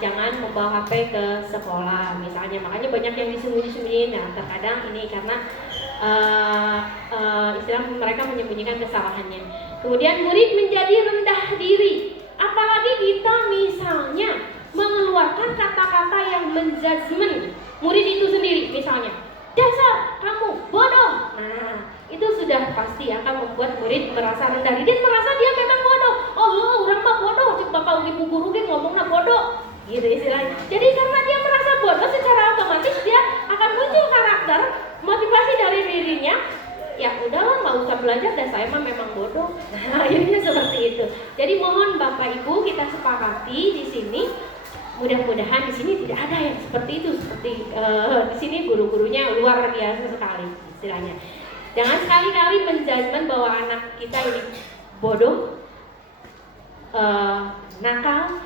jangan membawa HP ke sekolah misalnya. Makanya banyak yang disembunyi-sembunyiin. Nah, terkadang ini karena istilah mereka menyembunyikan kesalahannya. Kemudian murid menjadi rendah diri, apalagi kita misalnya mengeluarkan kata-kata yang menjudgment murid itu sendiri, misalnya dasar kamu bodoh. Nah, itu sudah pasti akan membuat murid merasa rendah diri dan merasa dia memang bodoh. Oh, orang mah bodoh, cek bapak ugi guru ge ngomongna bodoh, gitu istilahnya. Jadi karena dia merasa bodoh, secara otomatis dia akan muncul karakter motivasi dari dirinya. Ya udahlah, nggak usah belajar dan saya mah memang bodoh. Nah, akhirnya seperti itu. Jadi mohon Bapak Ibu kita sepakati di sini. Mudah-mudahan di sini tidak ada yang seperti itu. Seperti di sini guru-gurunya luar biasa sekali istilahnya. Jangan sekali-kali menjudgment bahwa anak kita ini bodoh, nakal.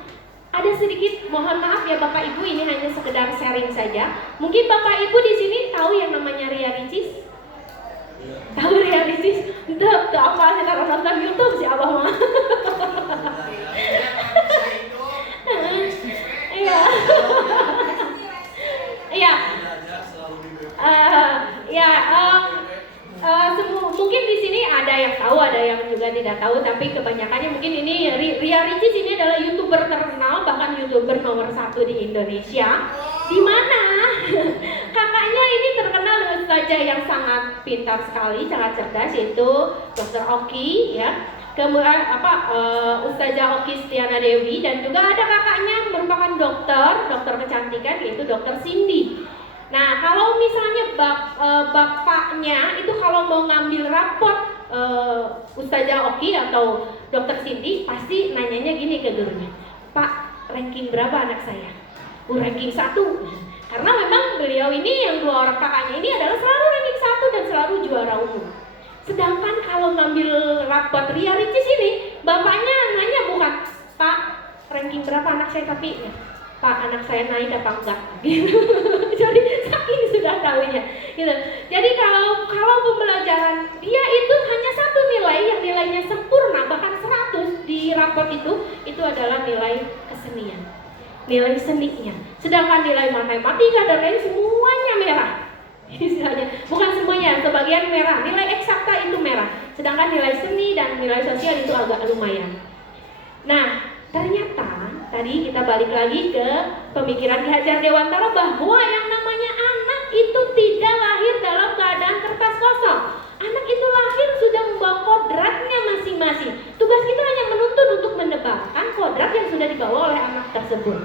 Ada sedikit, mohon maaf ya Bapak Ibu, ini hanya sekedar sharing saja. Mungkin Bapak Ibu di sini tahu yang namanya Ria Ricis? Tahu Ria Ricis? Itu apa sih kalau nonton YouTube si Abah mah? Iya. Iya. Mungkin di sini ada yang tahu, ada yang juga tidak tahu, tapi kebanyakannya mungkin ini Ria Ricis ini adalah YouTuber terkenal, bahkan YouTuber nomor 1 di Indonesia. Di mana kakaknya ini terkenal dengan ustazah yang sangat pintar sekali, sangat cerdas, yaitu Dr. Oki ya. Kemudian Ustazah Oki Setiana Dewi, dan juga ada kakaknya merupakan dokter kecantikan, yaitu Dr. Cindy. Nah, kalau misalnya bapaknya itu kalau mau ngambil rapot Ustazah Oki atau Dr. Cindy, pasti nanyanya gini ke gurunya, Pak, ranking berapa anak saya? Ranking 1. Karena memang beliau ini, yang 2 orang kakaknya ini adalah selalu ranking 1 dan selalu juara umum. Sedangkan kalau ngambil rapot Ria Ricis ini, bapaknya nanya bukan, Pak, ranking berapa anak saya, tapi ya, Pak, anak saya naik apa enggak? Gitu. Jadi saking sudah tahunya. Gitu. Jadi kalau pembelajaran dia itu hanya satu nilai yang nilainya sempurna, bahkan 100 di rapot itu adalah nilai kesenian, nilai seninya. Sedangkan nilai matematika dan lain semuanya merah. Istilahnya, bukan semuanya, sebagian merah. Nilai eksakta itu merah. Sedangkan nilai seni dan nilai sosial itu agak lumayan. Nah, ternyata tadi kita balik lagi ke pemikiran Ki Hajar Dewantara bahwa yang namanya anak itu tidak lahir dalam keadaan kertas kosong. Anak itu lahir sudah membawa kodratnya masing-masing. Tugas kita hanya menuntun untuk menebarkan kodrat yang sudah dibawa oleh anak tersebut.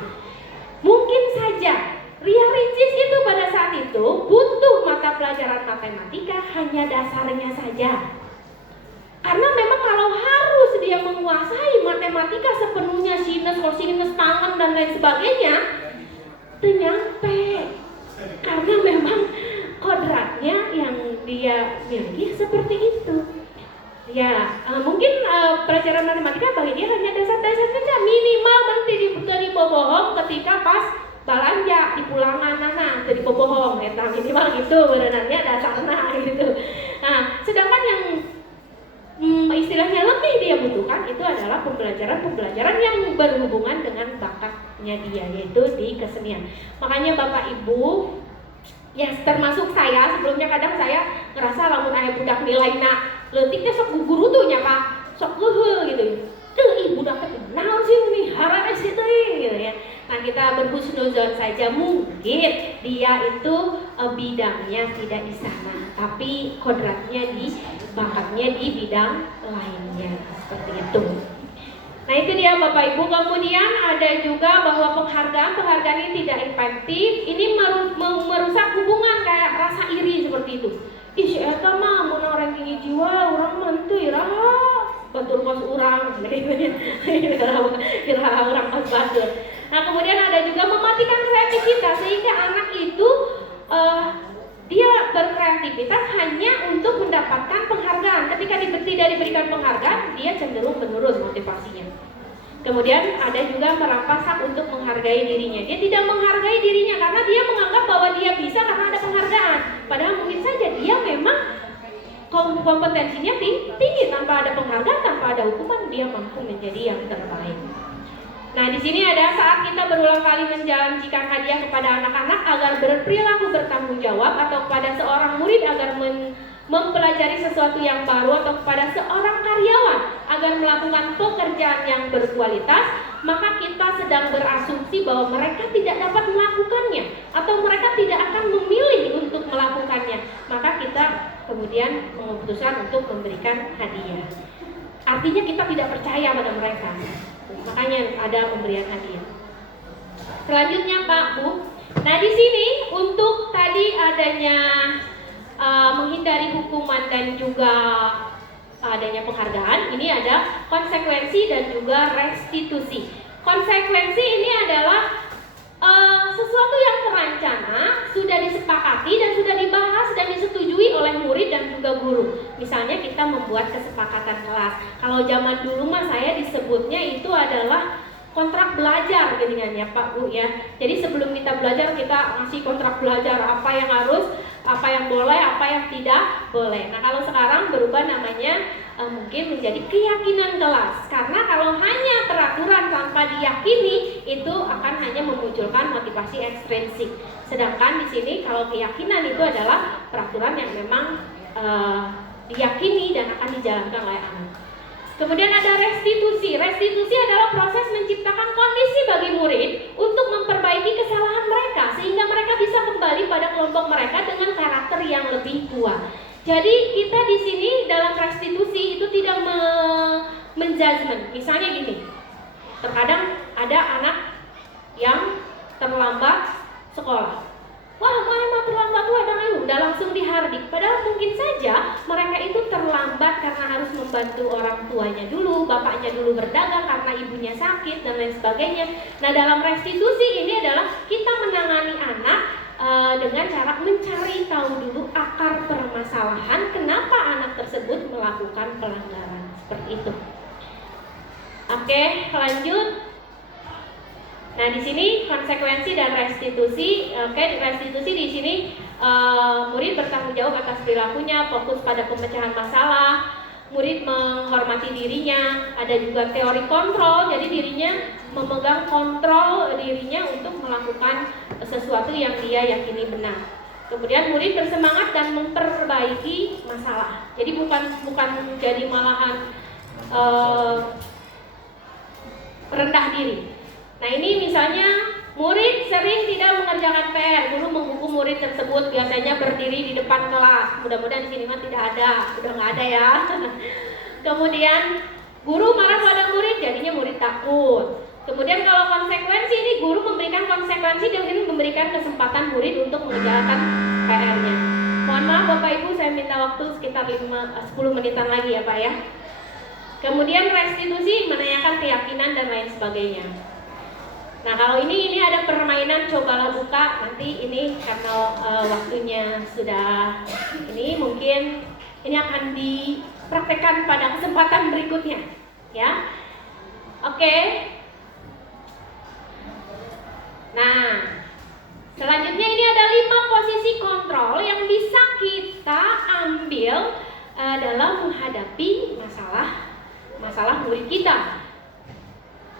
Mungkin saja Ria Ricis itu pada saat itu butuh mata pelajaran matematika hanya dasarnya saja. Karena memang kalau harus dia dia menguasai matematika sepenuhnya, sinus, kosinus, tangen dan lain sebagainya, ternyampe. Karena memang kodratnya yang dia miliki seperti itu. Ya, mungkin pelajaran matematika bagi dia hanya dasar-dasar saja, minimal nanti diberi bohong ketika pas belanja di pulangan jadi bohong, minimal gitu sebenarnya dasarnya gitu. Nah, sedangkan yang istilahnya lebih dia butuhkan itu adalah pembelajaran yang berhubungan dengan bakatnya dia, yaitu di kesenian. Makanya Bapak Ibu, ya termasuk saya, sebelumnya kadang saya ngerasa lamun aya budak nilaina leutik teh sok guguru tuh nya Pak, sok leuheul gitu. Ibu budak teh naon sih nih harare sih teh gitu ya. Nah, kita berhusnuzon saja, mungkin dia itu bidangnya tidak di sana, tapi kodratnya bakatnya di bidang lainnya, seperti itu. Nah, itu dia Bapak Ibu. Kemudian ada juga bahwa penghargaan ini tidak efektif. Ini merusak hubungan, kayak rasa iri seperti itu. Ih, si eta mah mun orang tinggi jiwa, urang mah teu iraha batur kos urang. Iraha urang kos batur. Nah, kemudian ada juga mematikan kreativitas, sehingga anak itu dia berkreativitas hanya untuk mendapatkan penghargaan. Ketika tidak diberikan penghargaan, dia cenderung menurun motivasinya. Kemudian ada juga merampas hak untuk menghargai dirinya. Dia tidak menghargai dirinya karena dia menganggap bahwa dia bisa karena ada penghargaan. Padahal mungkin saja dia memang kompetensinya tinggi, tanpa ada penghargaan, tanpa ada hukuman, dia mampu menjadi yang terbaik. Nah, di sini ada saat kita berulang kali menjanjikan hadiah kepada anak-anak agar berperilaku bertanggung jawab, atau kepada seorang murid agar mempelajari sesuatu yang baru, atau kepada seorang karyawan agar melakukan pekerjaan yang berkualitas, maka kita sedang berasumsi bahwa mereka tidak dapat melakukannya atau mereka tidak akan memilih untuk melakukannya. Maka kita kemudian memutuskan untuk memberikan hadiah. Artinya kita tidak percaya pada mereka. Makanya ada pemberian hadiah. Selanjutnya Pak Bu. Nah, di sini untuk tadi adanya menghindari hukuman dan juga adanya penghargaan, ini ada konsekuensi dan juga restitusi. Konsekuensi ini adalah sesuatu yang terencana, sudah disepakati dan sudah dibahas dan disetujui oleh murid dan juga guru. Misalnya kita membuat kesepakatan kelas. Kalau zaman dulu mah saya disebutnya itu adalah kontrak belajar gitu kan ya Pak Bu ya. Jadi sebelum kita belajar, kita ngasih kontrak belajar, apa yang harus, apa yang boleh, apa yang tidak boleh. Nah, kalau sekarang berubah namanya mungkin menjadi keyakinan kelas. Karena kalau hanya peraturan tanpa diyakini, itu akan hanya memunculkan motivasi ekstrinsik. Sedangkan di sini kalau keyakinan itu adalah peraturan yang memang diyakini dan akan dijalankan oleh anak. Kemudian ada restitusi. Restitusi adalah proses menciptakan kondisi bagi murid untuk memperbaiki kesalahan mereka, sehingga mereka bisa kembali pada kelompok mereka dengan karakter yang lebih kuat. Jadi kita di sini dalam restitusi itu tidak menjudgment. Misalnya gini, terkadang ada anak yang terlambat sekolah. Wah, mana mah terlambat udah langsung dihardik. Padahal mungkin saja mereka itu terlambat karena harus membantu orang tuanya dulu, bapaknya dulu berdagang karena ibunya sakit dan lain sebagainya. Nah, dalam restitusi ini adalah kita menangani anak dengan cara mencari tahu dulu akar permasalahan kenapa anak tersebut melakukan pelanggaran seperti itu. Oke, lanjut. Nah, di sini konsekuensi dan restitusi. Restitusi di sini murid bertanggung jawab atas perilakunya, fokus pada pemecahan masalah, murid menghormati dirinya. Ada juga teori kontrol, jadi dirinya memegang kontrol dirinya untuk melakukan sesuatu yang dia yakini benar. Kemudian murid bersemangat dan memperbaiki masalah. Jadi bukan jadi malahan rendah diri. Nah, ini misalnya murid sering tidak mengerjakan PR, guru menghukum murid tersebut biasanya berdiri di depan kelas. Mudah-mudahan di sini mah tidak ada, udah nggak ada ya. Kemudian guru marah pada murid, jadinya murid takut. Kemudian kalau konsekuensi ini, guru memberikan konsekuensi dan ini memberikan kesempatan murid untuk mengerjakan PR-nya. Mohon maaf Bapak Ibu, saya minta waktu sekitar 10 menitan lagi ya Pak ya. Kemudian restitusi menanyakan keyakinan dan lain sebagainya. Nah kalau ini ada permainan cobalah buka, nanti ini karena waktunya sudah ini mungkin ini akan dipraktekkan pada kesempatan berikutnya ya. Oke. Nah selanjutnya ini ada 5 posisi kontrol yang bisa kita ambil dalam menghadapi masalah murid kita.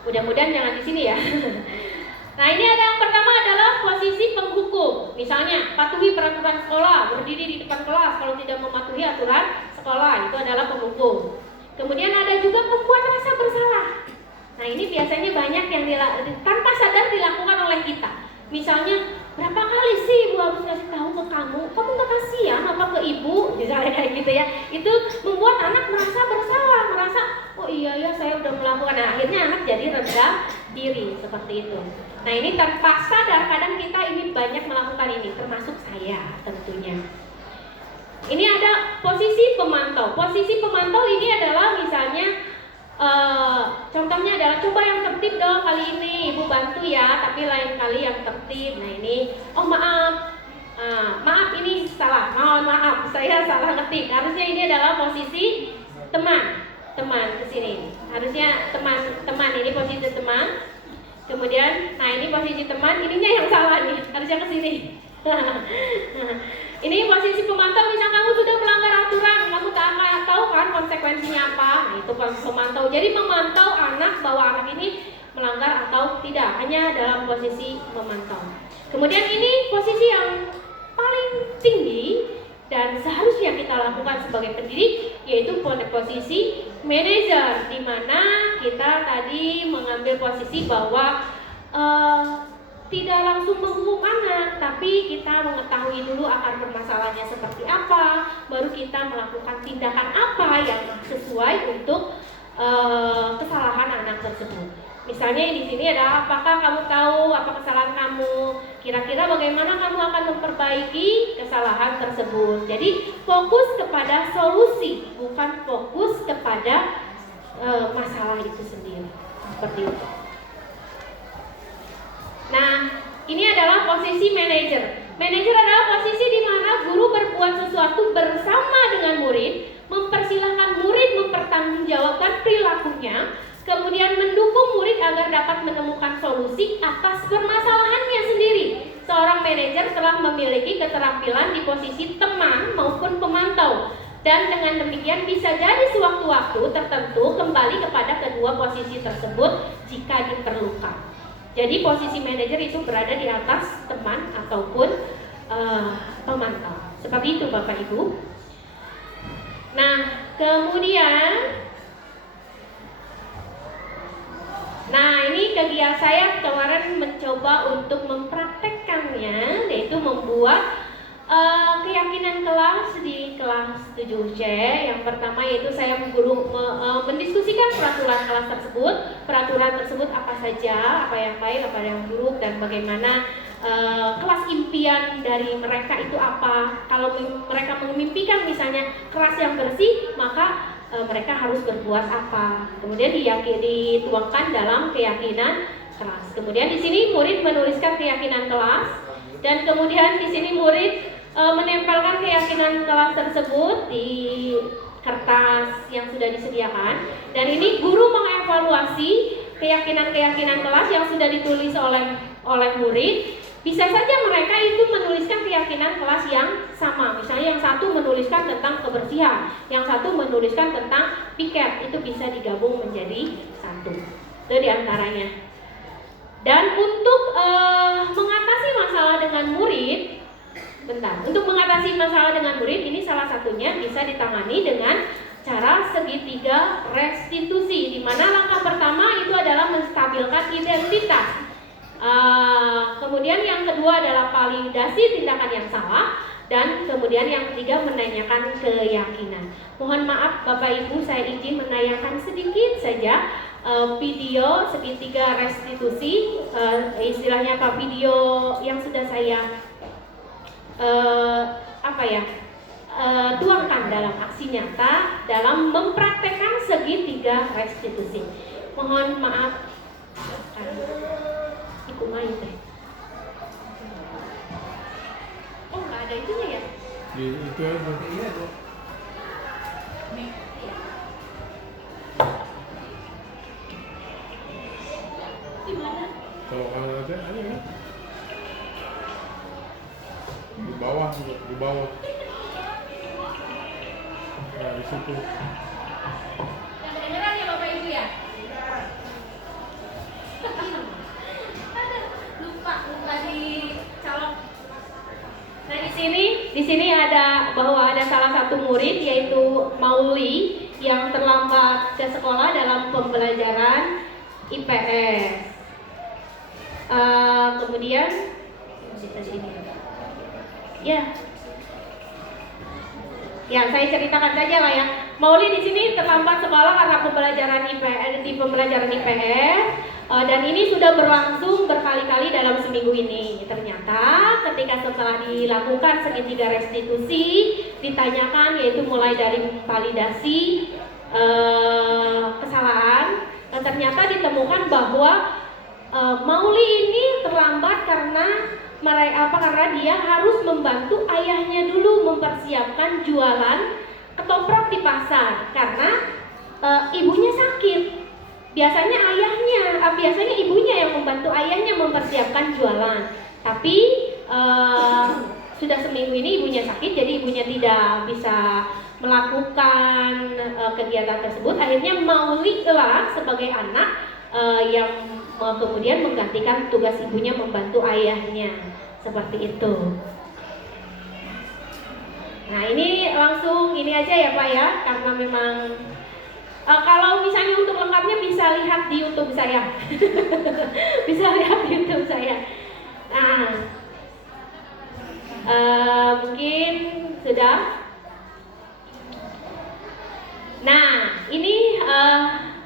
Mudah-mudahan jangan di sini ya. Nah ini ada yang pertama adalah posisi penghukum. Misalnya patuhi peraturan sekolah, berdiri di depan kelas kalau tidak mematuhi aturan sekolah, itu adalah penghukum. Kemudian ada juga membuat rasa bersalah. Nah ini biasanya banyak yang tanpa sadar dilakukan oleh kita. Misalnya berapa kali sih ibu harus kasih tahu ke kamu nggak kasihan apa ke ibu, misalnya kayak gitu ya. Itu membuat anak merasa bersalah, merasa oh iya ya saya udah melakukan. Nah akhirnya anak jadi rendah diri seperti itu. Nah ini tanpa sadar kadang kita ini banyak melakukan ini, termasuk saya tentunya. Ini ada posisi pemantau. Posisi pemantau ini adalah misalnya contohnya adalah coba yang tertib dong kali ini ibu bantu ya, tapi lain kali yang tertib. Nah ini oh maaf ini salah, mohon maaf saya salah ngetik. Harusnya ini adalah posisi teman ke sini. Harusnya teman ini posisi teman. Kemudian nah ini posisi teman, ininya yang salah nih, harusnya ke sini. Ini posisi pemantau, misal kamu sudah melanggar aturan, kamu tak tahu kan konsekuensinya apa. Nah itu pemantau. Jadi memantau anak bahwa anak ini melanggar atau tidak, hanya dalam posisi memantau. Kemudian ini posisi yang paling tinggi dan seharusnya kita lakukan sebagai pendidik, yaitu posisi manajer, di mana kita tadi mengambil posisi bahwa tidak langsung menghukum anak, tapi kita mengetahui dulu akar permasalahannya seperti apa, baru kita melakukan tindakan apa yang sesuai untuk kesalahan anak tersebut. Misalnya di sini ada apakah kamu tahu apa kesalahan kamu, kira-kira bagaimana kamu akan memperbaiki kesalahan tersebut. Jadi fokus kepada solusi, bukan fokus kepada masalah itu sendiri. Seperti itu. Nah, ini adalah posisi manajer. Manajer adalah posisi di mana guru berbuat sesuatu bersama dengan murid, mempersilahkan murid mempertanggungjawabkan perilakunya, kemudian mendukung murid agar dapat menemukan solusi atas permasalahannya sendiri. Seorang manajer telah memiliki keterampilan di posisi teman maupun pemantau, dan dengan demikian bisa jadi sewaktu-waktu tertentu kembali kepada kedua posisi tersebut jika diperlukan. Jadi posisi manajer itu berada di atas teman ataupun pemantau. Seperti itu Bapak Ibu. Nah, kemudian ini kegiatan saya kemarin mencoba untuk mempraktekkannya, yaitu membuat keyakinan kelas di kelas 7C. Yang pertama yaitu saya mendiskusikan peraturan kelas tersebut. Peraturan tersebut apa saja, apa yang baik, apa yang buruk, dan bagaimana kelas impian dari mereka itu apa. Kalau mereka memimpikan misalnya kelas yang bersih, maka mereka harus berbuat apa. Kemudian dituangkan dalam keyakinan kelas. Kemudian di sini murid menuliskan keyakinan kelas, dan kemudian di sini murid menempelkan keyakinan kelas tersebut di kertas yang sudah disediakan, dan ini guru mengevaluasi keyakinan-keyakinan kelas yang sudah ditulis oleh murid. Bisa saja mereka itu menuliskan keyakinan kelas yang sama. Misalnya yang satu menuliskan tentang kebersihan, yang satu menuliskan tentang piket. Itu bisa digabung menjadi satu. Itu diantaranya. Dan untuk mengatasi masalah dengan murid, untuk mengatasi masalah dengan murid ini salah satunya bisa ditangani dengan cara segitiga restitusi, di mana langkah pertama itu adalah menstabilkan identitas. Kemudian yang kedua adalah validasi tindakan yang salah, dan kemudian yang ketiga menanyakan keyakinan. Mohon maaf Bapak Ibu, saya izin menayangkan sedikit saja video segitiga restitusi, istilahnya apa, video yang sudah saya tuangkan dalam aksi nyata dalam mempraktekkan segitiga restitusi. Mohon maaf, ikut main deh. Oh, nggak ada itunya ya? Itu aja. Di mana? Kalau ada ya. Di bawah juga, di bawah. Nah, di situ. Yang kedengeran ya Bapak Ibu ya? lupa dicolok. Nah, di sini ada bahwa ada salah satu murid yaitu Mauli yang terlambat ke sekolah dalam pembelajaran IPS. Kemudian ya saya ceritakan saja lah ya. Mauli di sini terlambat sekolah karena pembelajaran IPS dan ini sudah berlangsung berkali-kali dalam seminggu ini. Ternyata ketika setelah dilakukan segitiga restitusi, ditanyakan yaitu mulai dari validasi kesalahan, ternyata ditemukan bahwa Mauli ini terlambat karena dia harus membantu ayahnya dulu mempersiapkan jualan ketoprak di pasar karena ibunya sakit. Biasanya ibunya yang membantu ayahnya mempersiapkan jualan. Tapi sudah seminggu ini ibunya sakit, jadi ibunya tidak bisa melakukan kegiatan tersebut. Akhirnya Mauli lah sebagai anak yang kemudian menggantikan tugas ibunya membantu ayahnya, seperti itu. Nah, ini langsung ini aja ya Pak ya, karena memang kalau misalnya untuk lengkapnya bisa lihat di YouTube saya. Bisa lihat di YouTube saya. Nah, mungkin sudah. Nah, ini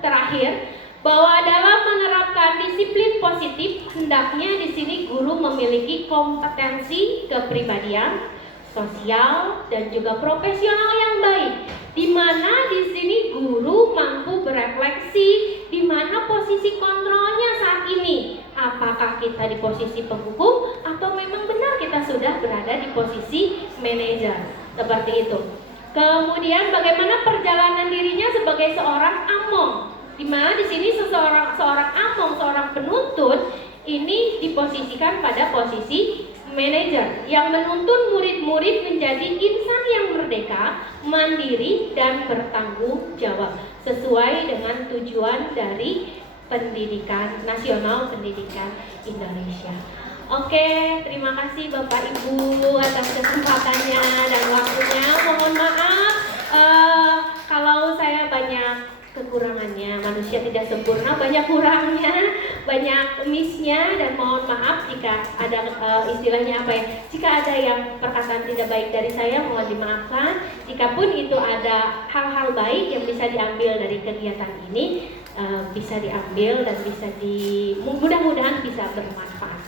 terakhir, bahwa dalam menerapkan disiplin positif, hendaknya di sini guru memiliki kompetensi kepribadian, sosial, dan juga profesional yang baik. Di mana di sini guru mampu berefleksi di mana posisi kontrolnya saat ini. Apakah kita di posisi penghukum atau memang benar kita sudah berada di posisi manajer, seperti itu. Kemudian bagaimana perjalanan dirinya sebagai seorang among, di mana di sini seorang among, seorang penuntut ini diposisikan pada posisi manajer yang menuntun murid-murid menjadi insan yang merdeka, mandiri, dan bertanggung jawab sesuai dengan tujuan dari pendidikan nasional, pendidikan Indonesia. Oke, terima kasih Bapak Ibu atas kesempatannya dan waktunya. Mohon maaf kalau saya banyak kekurangannya, manusia tidak sempurna, banyak kurangnya, banyak missnya, dan mohon maaf jika ada istilahnya apa ya, jika ada yang perkataan tidak baik dari saya, mohon dimaafkan. Jikapun itu ada hal-hal baik yang bisa diambil dari kegiatan ini, bisa diambil dan bisa mudah-mudahan bisa bermanfaat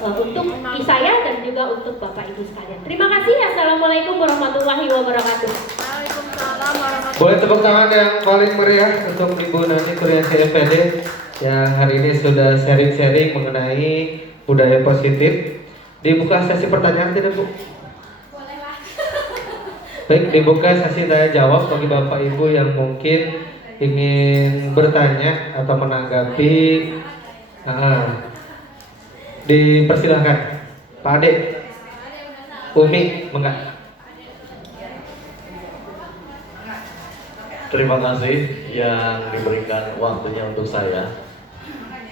untuk saya dan juga untuk Bapak Ibu sekalian. Terima kasih. Assalamualaikum warahmatullahi wabarakatuh. Waalaikumsalam warahmatullahi Boleh tepuk tangan yang paling meriah untuk Ibu Nani Kurniasih MPD yang hari ini sudah sharing-sharing mengenai budaya positif. Dibuka sesi pertanyaan tidak Bu? Bolehlah. Baik, dibuka sesi tanya jawab bagi Bapak Ibu yang mungkin ingin bertanya atau menanggapi. Dipersilahkan Pak Ade, Umi, enggak. Terima kasih yang diberikan waktunya untuk saya.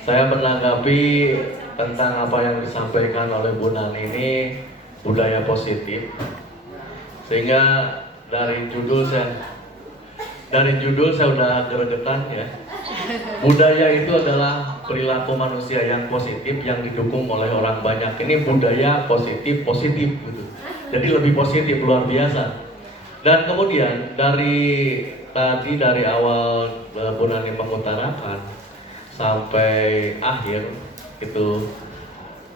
Saya menanggapi tentang apa yang disampaikan oleh Bu Nani ini, budaya positif. Sehingga dari judul saya udah gregetan ya. Budaya itu adalah perilaku manusia yang positif yang didukung oleh orang banyak. Ini budaya positif gitu. Jadi lebih positif, luar biasa. Dan kemudian dari awal Bu Nani mengutarakan sampai akhir itu,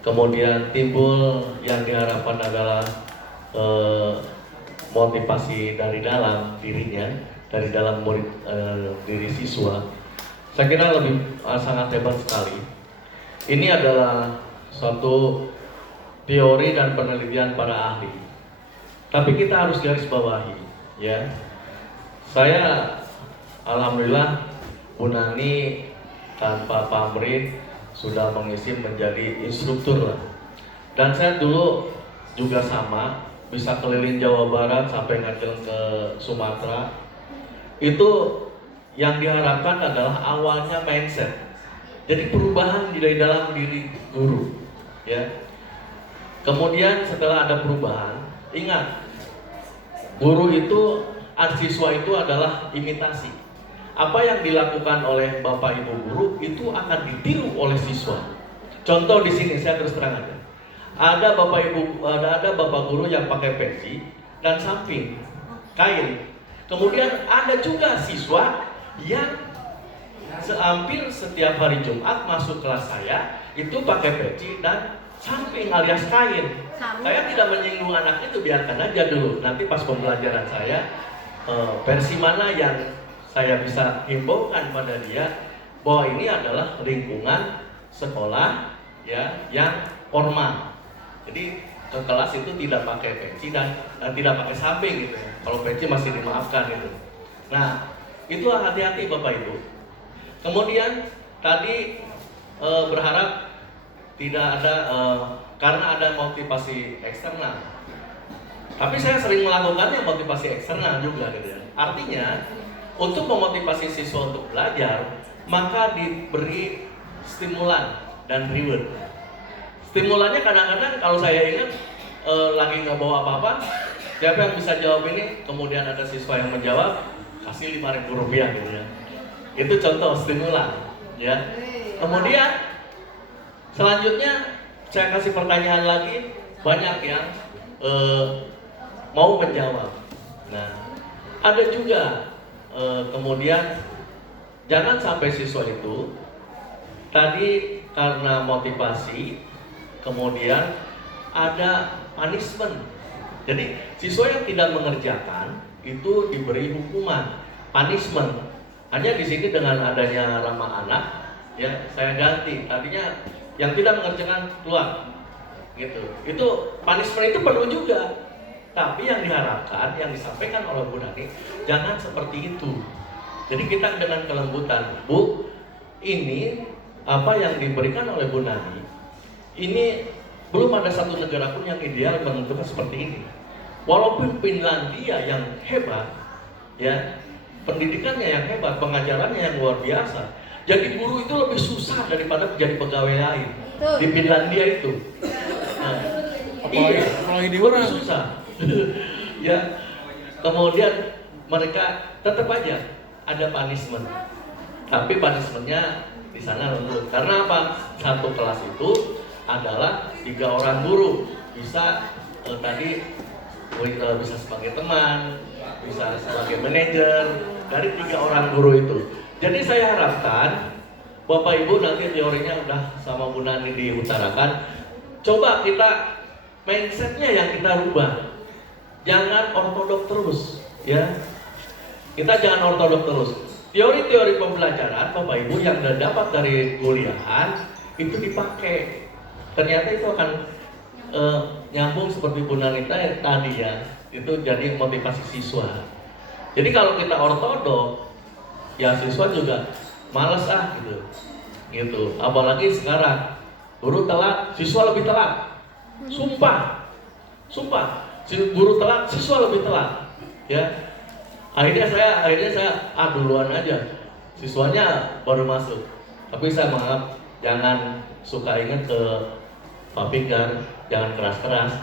kemudian timbul yang diharapkan adalah motivasi dari dalam dirinya, dari dalam murid diri siswa, saya kira lebih sangat hebat sekali. Ini adalah suatu teori dan penelitian para ahli. Tapi kita harus garis bawahi, ya. Saya alhamdulillah Bu Nani tanpa pamrih sudah mengisi menjadi instruktur lah. Dan saya dulu juga sama, bisa keliling Jawa Barat sampai ngajar ke Sumatera. Itu yang diharapkan adalah awalnya mindset. Jadi perubahan dari dalam diri guru, ya. Kemudian setelah ada perubahan, ingat, guru itu, siswa itu adalah imitasi. Apa yang dilakukan oleh Bapak Ibu guru itu akan ditiru oleh siswa. Contoh di sini saya terus terang aja. Ada Bapak guru yang pakai peci dan samping kain. Kemudian ada juga siswa yang hampir setiap hari Jumat masuk kelas saya itu pakai peci dan samping alias kain. Saya tidak menyinggung anak itu, biarkan aja dulu. Nanti pas pembelajaran saya versi mana yang saya bisa himbaukan pada dia bahwa ini adalah lingkungan sekolah, ya, yang formal. Jadi ke kelas itu tidak pakai peci dan tidak pakai samping gitu ya. Kalau peci masih dimaafkan gitu. Nah, itu hati-hati Bapak Ibu. Kemudian tadi berharap tidak ada karena ada motivasi eksternal. Tapi saya sering melakukannya motivasi eksternal juga gitu ya. Artinya untuk memotivasi siswa untuk belajar, maka diberi stimulan dan reward. Stimulannya kadang-kadang kalau saya ingat lagi nggak bawa apa-apa, siapa yang bisa jawab ini? Kemudian ada siswa yang menjawab, kasih Rp5.000 gitu ya. Itu contoh stimulan, ya. Kemudian selanjutnya saya kasih pertanyaan lagi, banyak yang mau menjawab. Nah, ada juga kemudian jangan sampai siswa itu tadi karena motivasi, kemudian ada punishment. Jadi siswa yang tidak mengerjakan itu diberi hukuman, punishment. Hanya di sini dengan adanya ramah anak, ya saya ganti. Tadinya yang tidak mengerjakan keluar, gitu. Itu punishment itu perlu juga. Tapi yang diharapkan, yang disampaikan oleh Bu Nani, jangan seperti itu. Jadi kita dengan kelembutan, Bu, ini apa yang diberikan oleh Bu Nani, ini belum ada satu negara pun yang ideal menentukan seperti ini. Walaupun Finlandia yang hebat, ya. Pendidikannya yang hebat, pengajarannya yang luar biasa. Jadi guru itu lebih susah daripada menjadi pegawai lain di Finlandia itu. Nah, apalagi di lebih orang susah. Ya, kemudian mereka tetap aja ada punishment. Tapi punishmentnya di sana lembut. Karena apa? Satu kelas itu adalah 3 orang guru. Bisa tadi bisa sebagai teman, bisa sebagai manajer dari 3 orang guru itu. Jadi saya harapkan Bapak Ibu nanti teorinya udah sama Bu Nani diutarakan. Coba kita mindsetnya yang kita rubah. Jangan ortodok terus, ya. Kita jangan ortodok terus. Teori-teori pembelajaran Bapak Ibu yang udah dapat dari kuliahan itu dipakai. Ternyata itu akan nyambung seperti Bu Nani tadi ya. Itu jadi motivasi siswa. Jadi kalau kita ortodok, ya siswa juga males gitu. Apalagi sekarang guru telat, siswa lebih telat. Sumpah, guru telat, siswa lebih telat. Ya, akhirnya saya duluan aja. Siswanya baru masuk. Tapi saya maaf, jangan suka ingat ke Pak Fikar, jangan keras-keras.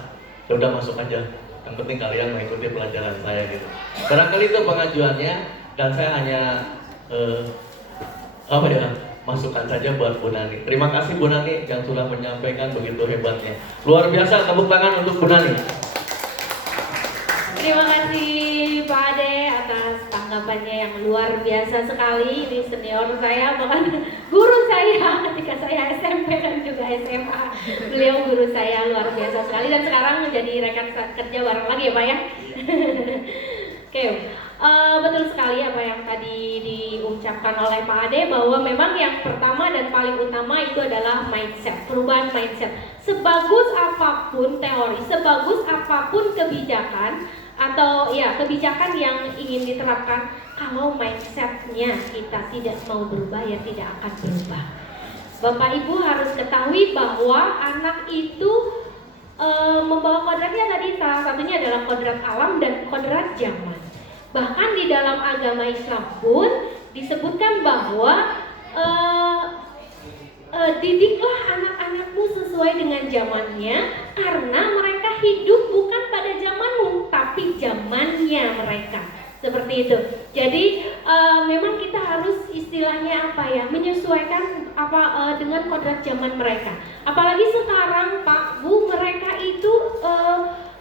Ya udah masuk aja. Yang penting kalian mengikuti pelajaran saya gitu. Barangkali itu pengajuannya dan saya hanya masukan saja buat Bu Nani. Terima kasih Bu Nani yang sudah menyampaikan begitu hebatnya. Luar biasa, tepuk tangan untuk Bu Nani. Terima kasih Pak Ade atas tanggapannya yang luar biasa sekali. Ini senior saya, bahkan guru saya saya ketika saya SMP dan juga SMA. Beliau guru saya luar biasa sekali dan sekarang menjadi rekan kerja bareng lagi ya Pak ya. Oke, betul sekali apa yang tadi diucapkan oleh Pak Ade bahwa memang yang pertama dan paling utama itu adalah mindset, perubahan mindset. Sebagus apapun teori, sebagus apapun kebijakan atau ya kebijakan yang ingin diterapkan, kalau mindsetnya kita tidak mau berubah ya tidak akan berubah. Bapak Ibu harus ketahui bahwa anak itu membawa kodratnya tadi salah satunya adalah kodrat alam dan kodrat zaman. Bahkan di dalam agama Islam pun disebutkan bahwa didiklah anak-anakmu sesuai dengan zamannya karena mereka hidup bukan pada zamanmu tapi zamannya mereka. Seperti itu. Jadi memang kita harus istilahnya apa ya, menyesuaikan dengan kodrat zaman mereka. Apalagi sekarang Pak Bu, mereka itu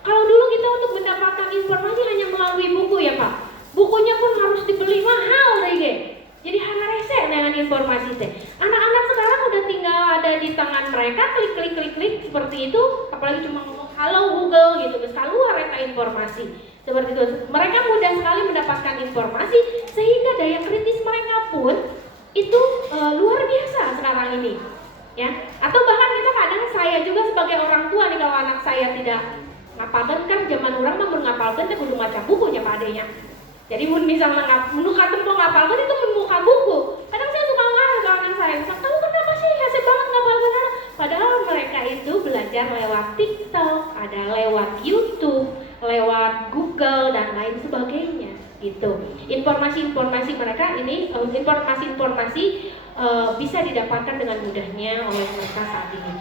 kalau dulu kita untuk mendapatkan informasi hanya melalui buku ya Pak. Bukunya pun harus dibeli mahal deh. Jadi hanya rese dengan informasi teh. Anak-anak sekarang udah tinggal ada di tangan mereka, klik seperti itu. Apalagi cuma ngomong halo Google gitu, terus keluar reta informasi. Seperti itu, mereka mudah sekali mendapatkan informasi sehingga daya kritis mereka pun itu luar biasa sekarang ini, ya. Atau bahkan kita kadang saya juga sebagai orang tua nih kalau anak saya tidak ngapalkan kan zaman orang mah mengapalkan teh kudu maca bukunya Pak adenya. Jadi misalnya menuka tempo ngapalkan itu membuka buku. Kadang saya suka ngarang ke anak saya, kamu kenapa sih asik banget ngapalkan anak? Padahal mereka itu belajar lewat TikTok, ada lewat YouTube, lewat Google dan lain sebagainya gitu. Informasi-informasi mereka ini informasi-informasi bisa didapatkan dengan mudahnya oleh mereka saat ini.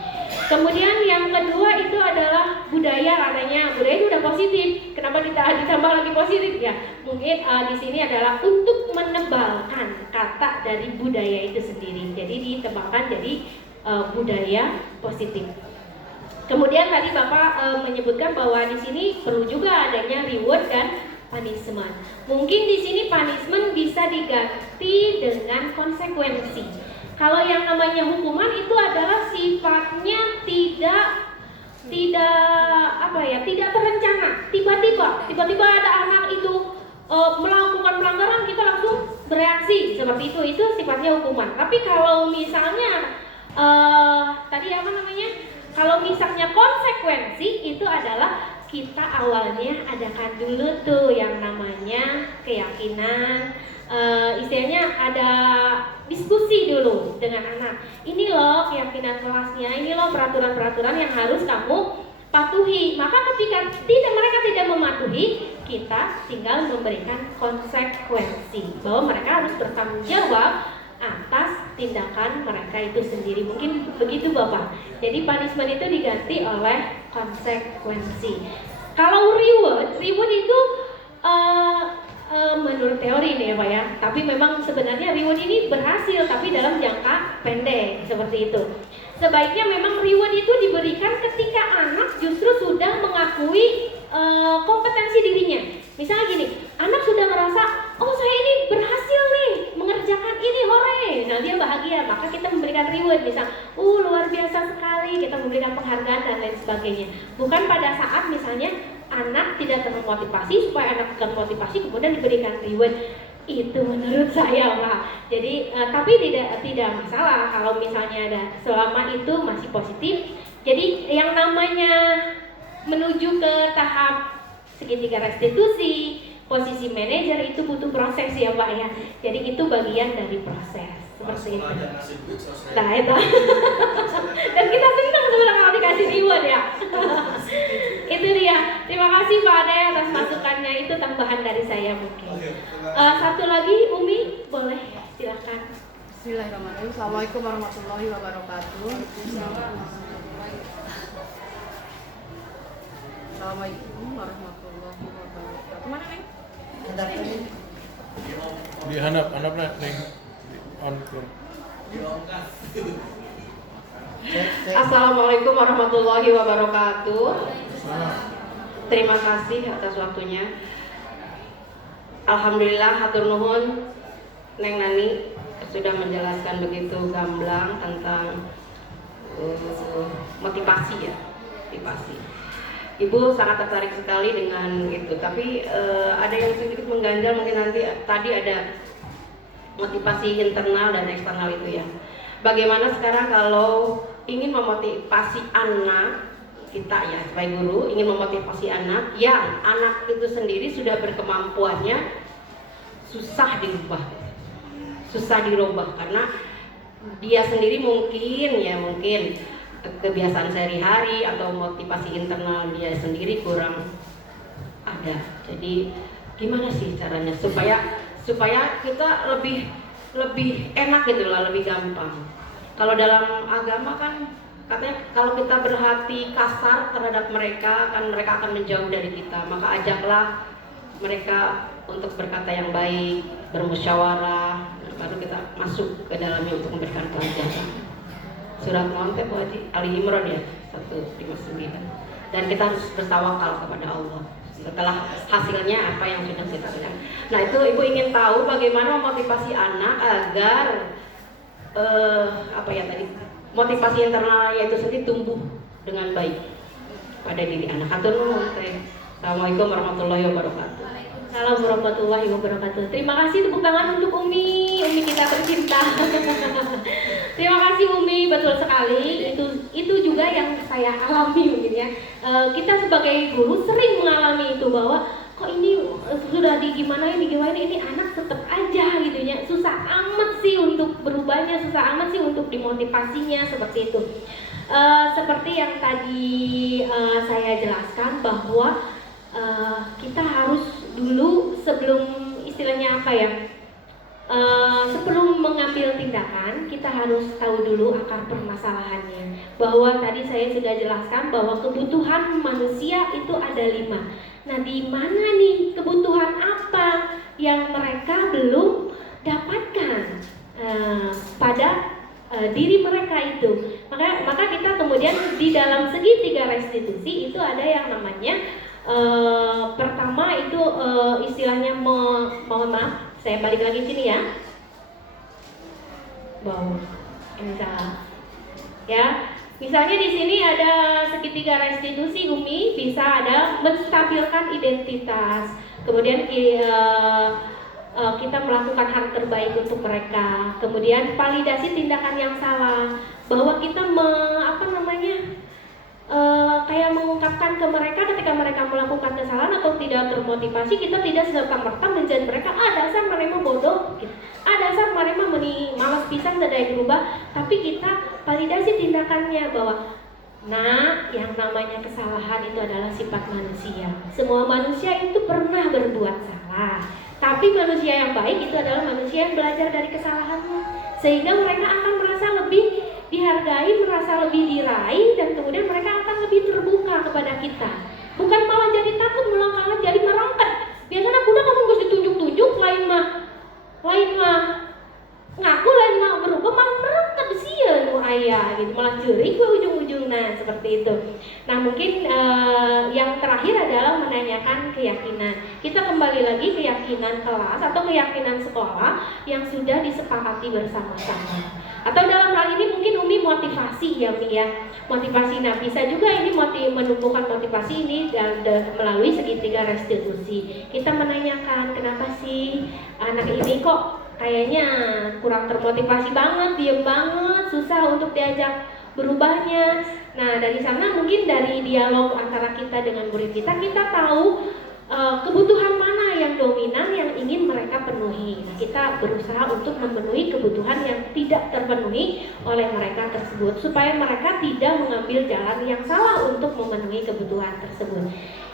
Kemudian yang kedua itu adalah budaya, katanya budaya itu udah positif. Kenapa ditambah lagi positif ya? Mungkin di sini adalah untuk menebalkan kata dari budaya itu sendiri. Jadi ditebalkan jadi budaya positif. Kemudian tadi Bapak menyebutkan bahwa di sini perlu juga adanya reward dan punishment. Mungkin di sini punishment bisa diganti dengan konsekuensi. Kalau yang namanya hukuman itu adalah sifatnya tidak terencana. Tiba-tiba ada anak itu melakukan pelanggaran, kita langsung bereaksi seperti itu. Itu sifatnya hukuman. Tapi kalau misalnya kalau misalnya konsekuensi itu adalah kita awalnya adakan dulu tuh yang namanya keyakinan, istilahnya ada diskusi dulu dengan anak. Ini loh keyakinan kelasnya, ini loh peraturan-peraturan yang harus kamu patuhi. Maka ketika mereka tidak mematuhi, kita tinggal memberikan konsekuensi bahwa mereka harus bertanggung jawab atas tindakan mereka itu sendiri. Mungkin begitu Bapak. Jadi punishment itu diganti oleh konsekuensi. Kalau reward itu menurut teori nih ya Pak ya. Tapi memang sebenarnya reward ini berhasil tapi dalam jangka pendek seperti itu. Sebaiknya memang reward itu diberikan ketika anak justru sudah mengakui kompetensi dirinya. Misalnya gini, anak sudah merasa, oh saya ini berhasil nih mengerjakan ini, hore. Nah dia bahagia, maka kita memberikan reward. Misal, luar biasa sekali, kita memberikan penghargaan dan lain sebagainya. Bukan pada saat misalnya anak tidak termotivasi, supaya anak termotivasi kemudian diberikan reward. Itu menurut saya Pak. Jadi tapi tidak masalah kalau misalnya ada, selama itu masih positif. Jadi yang namanya menuju ke tahap segitiga restitusi, posisi manajer itu butuh proses ya Pak ya. Jadi itu bagian dari proses seperti itu. Nah itu. Dan kita senang sebenarnya kalau dikasih reward ya. Itu dia. Terima kasih Pak Ade atas masukannya, itu tambahan dari saya mungkin. Satu lagi Umi boleh silakan. Bismillahirrahmanirrahim. Assalamualaikum warahmatullahi wabarakatuh. Assalamualaikum warahmatullahi wabarakatuh. Mana Neng? Di hanap nih. On. Assalamualaikum warahmatullahi wabarakatuh. Terima kasih atas waktunya. Alhamdulillah hatur nuhun Neng Nani sudah menjelaskan begitu gamblang tentang motivasi ya, motivasi. Ibu sangat tertarik sekali dengan itu, tapi ada yang sedikit mengganjal mungkin nanti tadi ada motivasi internal dan eksternal itu ya. Bagaimana sekarang kalau ingin memotivasi anak kita ya sebagai guru, ingin memotivasi anak yang anak itu sendiri sudah berkemampuannya susah dirubah karena dia sendiri mungkin kebiasaan sehari-hari atau motivasi internal dia sendiri kurang ada. Jadi gimana sih caranya supaya kita lebih enak gitu lah, lebih gampang. Kalau dalam agama kan katanya kalau kita berhati kasar terhadap mereka kan mereka akan menjauh dari kita. Maka ajaklah mereka untuk berkata yang baik, bermusyawarah, baru kita masuk ke dalamnya untuk memberikan pelajaran. Surat Muhammad Ali Imran ya 159. Dan kita harus bertawakal kepada Allah setelah hasilnya apa yang sudah kita lihat. Nah itu ibu ingin tahu bagaimana memotivasi anak agar motivasi internalnya itu sendiri tumbuh dengan baik pada diri anak. Atur nuhun teh. Assalamualaikum warahmatullahi wabarakatuh. Assalamualaikum warahmatullahi wabarakatuh. Terima kasih tepuk tangan untuk Umi kita tercinta. Terima kasih Umi, betul sekali. Itu juga yang saya alami mungkin ya. Kita sebagai guru sering mengalami itu bahwa kok ini sudah digimanain ini anak tetap aja gitu ya. Susah amat sih untuk berubahnya, susah amat sih untuk dimotivasinya seperti itu. Seperti yang tadi saya jelaskan bahwa kita harus dulu sebelum istilahnya apa ya, sebelum mengambil tindakan kita harus tahu dulu akar permasalahannya. Bahwa tadi saya sudah jelaskan bahwa kebutuhan manusia itu ada 5. Nah di mana nih kebutuhan apa yang mereka belum dapatkan pada diri mereka itu. Maka kita kemudian di dalam segitiga restitusi itu ada yang namanya pertama itu istilahnya mohon maaf, saya balik lagi sini ya. Ini salah. Ya, misalnya di sini ada segitiga restitusi Umi, bisa ada menstabilkan identitas. Kemudian kita melakukan hal terbaik untuk mereka. Kemudian validasi tindakan yang salah, bahwa kita kayak mengungkapkan ke mereka ketika mereka melakukan kesalahan atau tidak termotivasi, kita tidak serta-merta menjadi mereka dasar mereka bodoh gitu. Dasar mereka malas pisan tidak berubah, tapi kita validasi tindakannya bahwa yang namanya kesalahan itu adalah sifat manusia. Semua manusia itu pernah berbuat salah, tapi manusia yang baik itu adalah manusia yang belajar dari kesalahannya, sehingga mereka akan merasa lebih dihargai, merasa lebih diraih, dan kemudian mereka akan lebih terbuka kepada kita. Bukan malah jadi takut, malah jadi merangkak. Biasanya budak kamu harus ditunjuk-tunjuk, lain mah ngaku, lain mah berubah, malah merangkak sieun ayah gitu, malah ceurik ujung-ujungnya seperti itu. Nah mungkin yang terakhir adalah menanyakan keyakinan. Kita kembali lagi keyakinan kelas atau keyakinan sekolah yang sudah disepakati bersama-sama. Atau dalam hal ini mungkin Umi motivasi ya Umi ya, motivasi. Nah bisa juga ini menumbuhkan motivasi ini dan melalui segitiga restitusi. Kita menanyakan kenapa sih anak ini kok kayaknya kurang termotivasi banget, diem banget, susah untuk diajak berubahnya. Nah dari sana mungkin dari dialog antara kita dengan murid kita tahu kebutuhan mana yang dominan yang ingin mereka penuhi. Nah, kita berusaha untuk memenuhi kebutuhan yang tidak terpenuhi oleh mereka tersebut supaya mereka tidak mengambil jalan yang salah untuk memenuhi kebutuhan tersebut.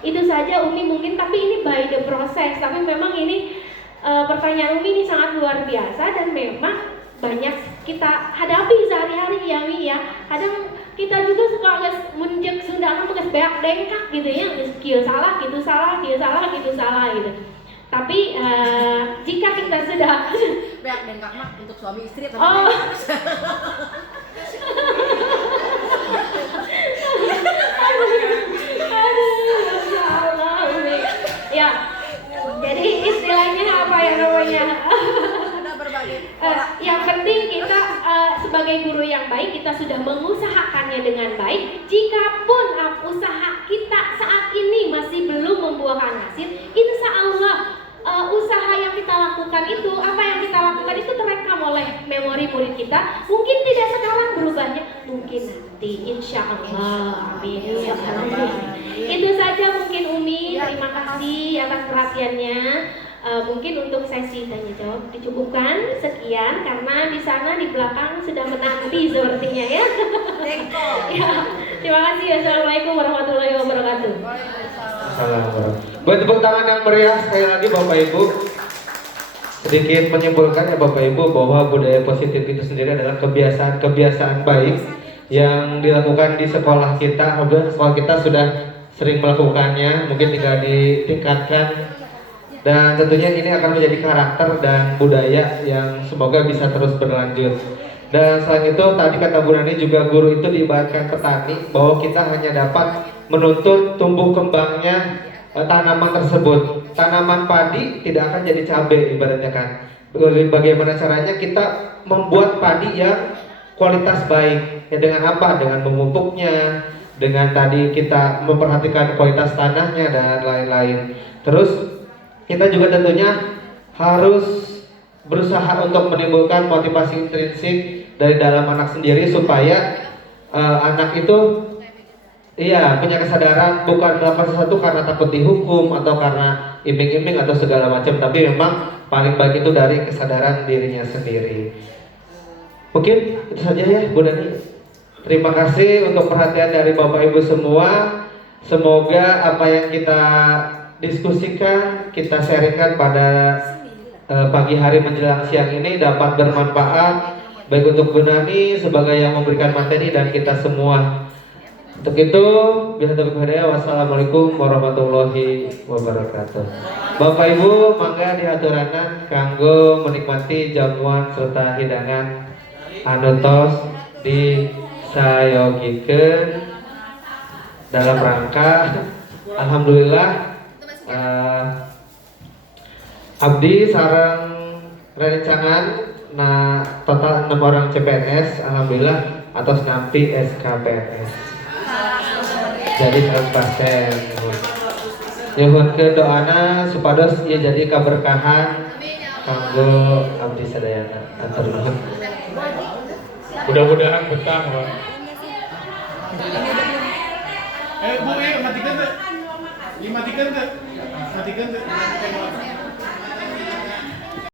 Itu saja Umi mungkin, tapi ini by the process. Tapi memang ini pertanyaan Umi ini sangat luar biasa dan memang banyak kita hadapi sehari-hari ya Umi ya. Kadang kita juga suka menjek Sunda geus beak dengkak gitu ya, kieu salah gitu gitu. Tapi jika kita sudah beak dengkak mah untuk suami istri atau ya, jadi istilahnya apa ya namanya? Ada Yang penting kita sebagai guru yang baik, kita sudah mengusahakannya dengan baik. Jikapun usaha kita saat ini masih belum membuahkan hasil, insya Allah usaha yang kita lakukan itu, apa yang kita lakukan itu terekam oleh memori murid kita. Mungkin tidak sekarang berubahnya, mungkin nanti, insya Allah. Amin. Itu saja mungkin Umi. Terima kasih atas perhatiannya. Mungkin untuk sesi tanya jawab dicukupkan sekian, karena di sana di belakang sudah menanti sepertinya ya. Ya, terima kasih. Assalamualaikum warahmatullahi wabarakatuh. Buat tepuk tangan yang meriah sekali lagi Bapak Ibu. Sedikit menyimpulkan ya Bapak Ibu bahwa budaya positif itu sendiri adalah kebiasaan-kebiasaan baik yang dilakukan di sekolah kita. Sekolah kita sudah sering melakukannya, mungkin tinggal ditingkatkan. Dan tentunya ini akan menjadi karakter dan budaya yang semoga bisa terus berlanjut. Dan selain itu tadi kata Bu Nani juga, guru itu diibaratkan petani, bahwa kita hanya dapat menuntut tumbuh kembangnya tanaman tersebut. Tanaman padi tidak akan jadi cabai ibaratnya kan. Bagaimana caranya kita membuat padi yang kualitas baik? Ya dengan apa? Dengan memupuknya, dengan tadi kita memperhatikan kualitas tanahnya dan lain-lain. Terus kita juga tentunya harus berusaha untuk menimbulkan motivasi intrinsik dari dalam anak sendiri, supaya anak itu punya kesadaran bukan melakukan sesuatu karena takut dihukum atau karena iming-iming atau segala macam, tapi memang paling baik itu dari kesadaran dirinya sendiri. Mungkin itu saja ya Bu Dani. Terima kasih untuk perhatian dari Bapak Ibu semua. Semoga apa yang kita diskusikan, kita sharingkan pada pagi hari menjelang siang ini dapat bermanfaat baik untuk Bu Nani sebagai yang memberikan materi dan kita semua. Untuk itu, wassalamualaikum warahmatullahi wabarakatuh. Bapak Ibu, mangga diaturanan kanggo menikmati jamuan serta hidangan anutos disayogikeun dalam rangka alhamdulillah abdi sareng rencangan total 6 orang CPNS alhamdulillah atos nampi SKPNS. Jadi 100%. Nyuhun ke doana supados ieu jadi kaberkahan kanggo abdi sadayana. Atur nuhun. Mudah-mudahan betah, Pak. Bu, matikan tuh. Matikan tuh.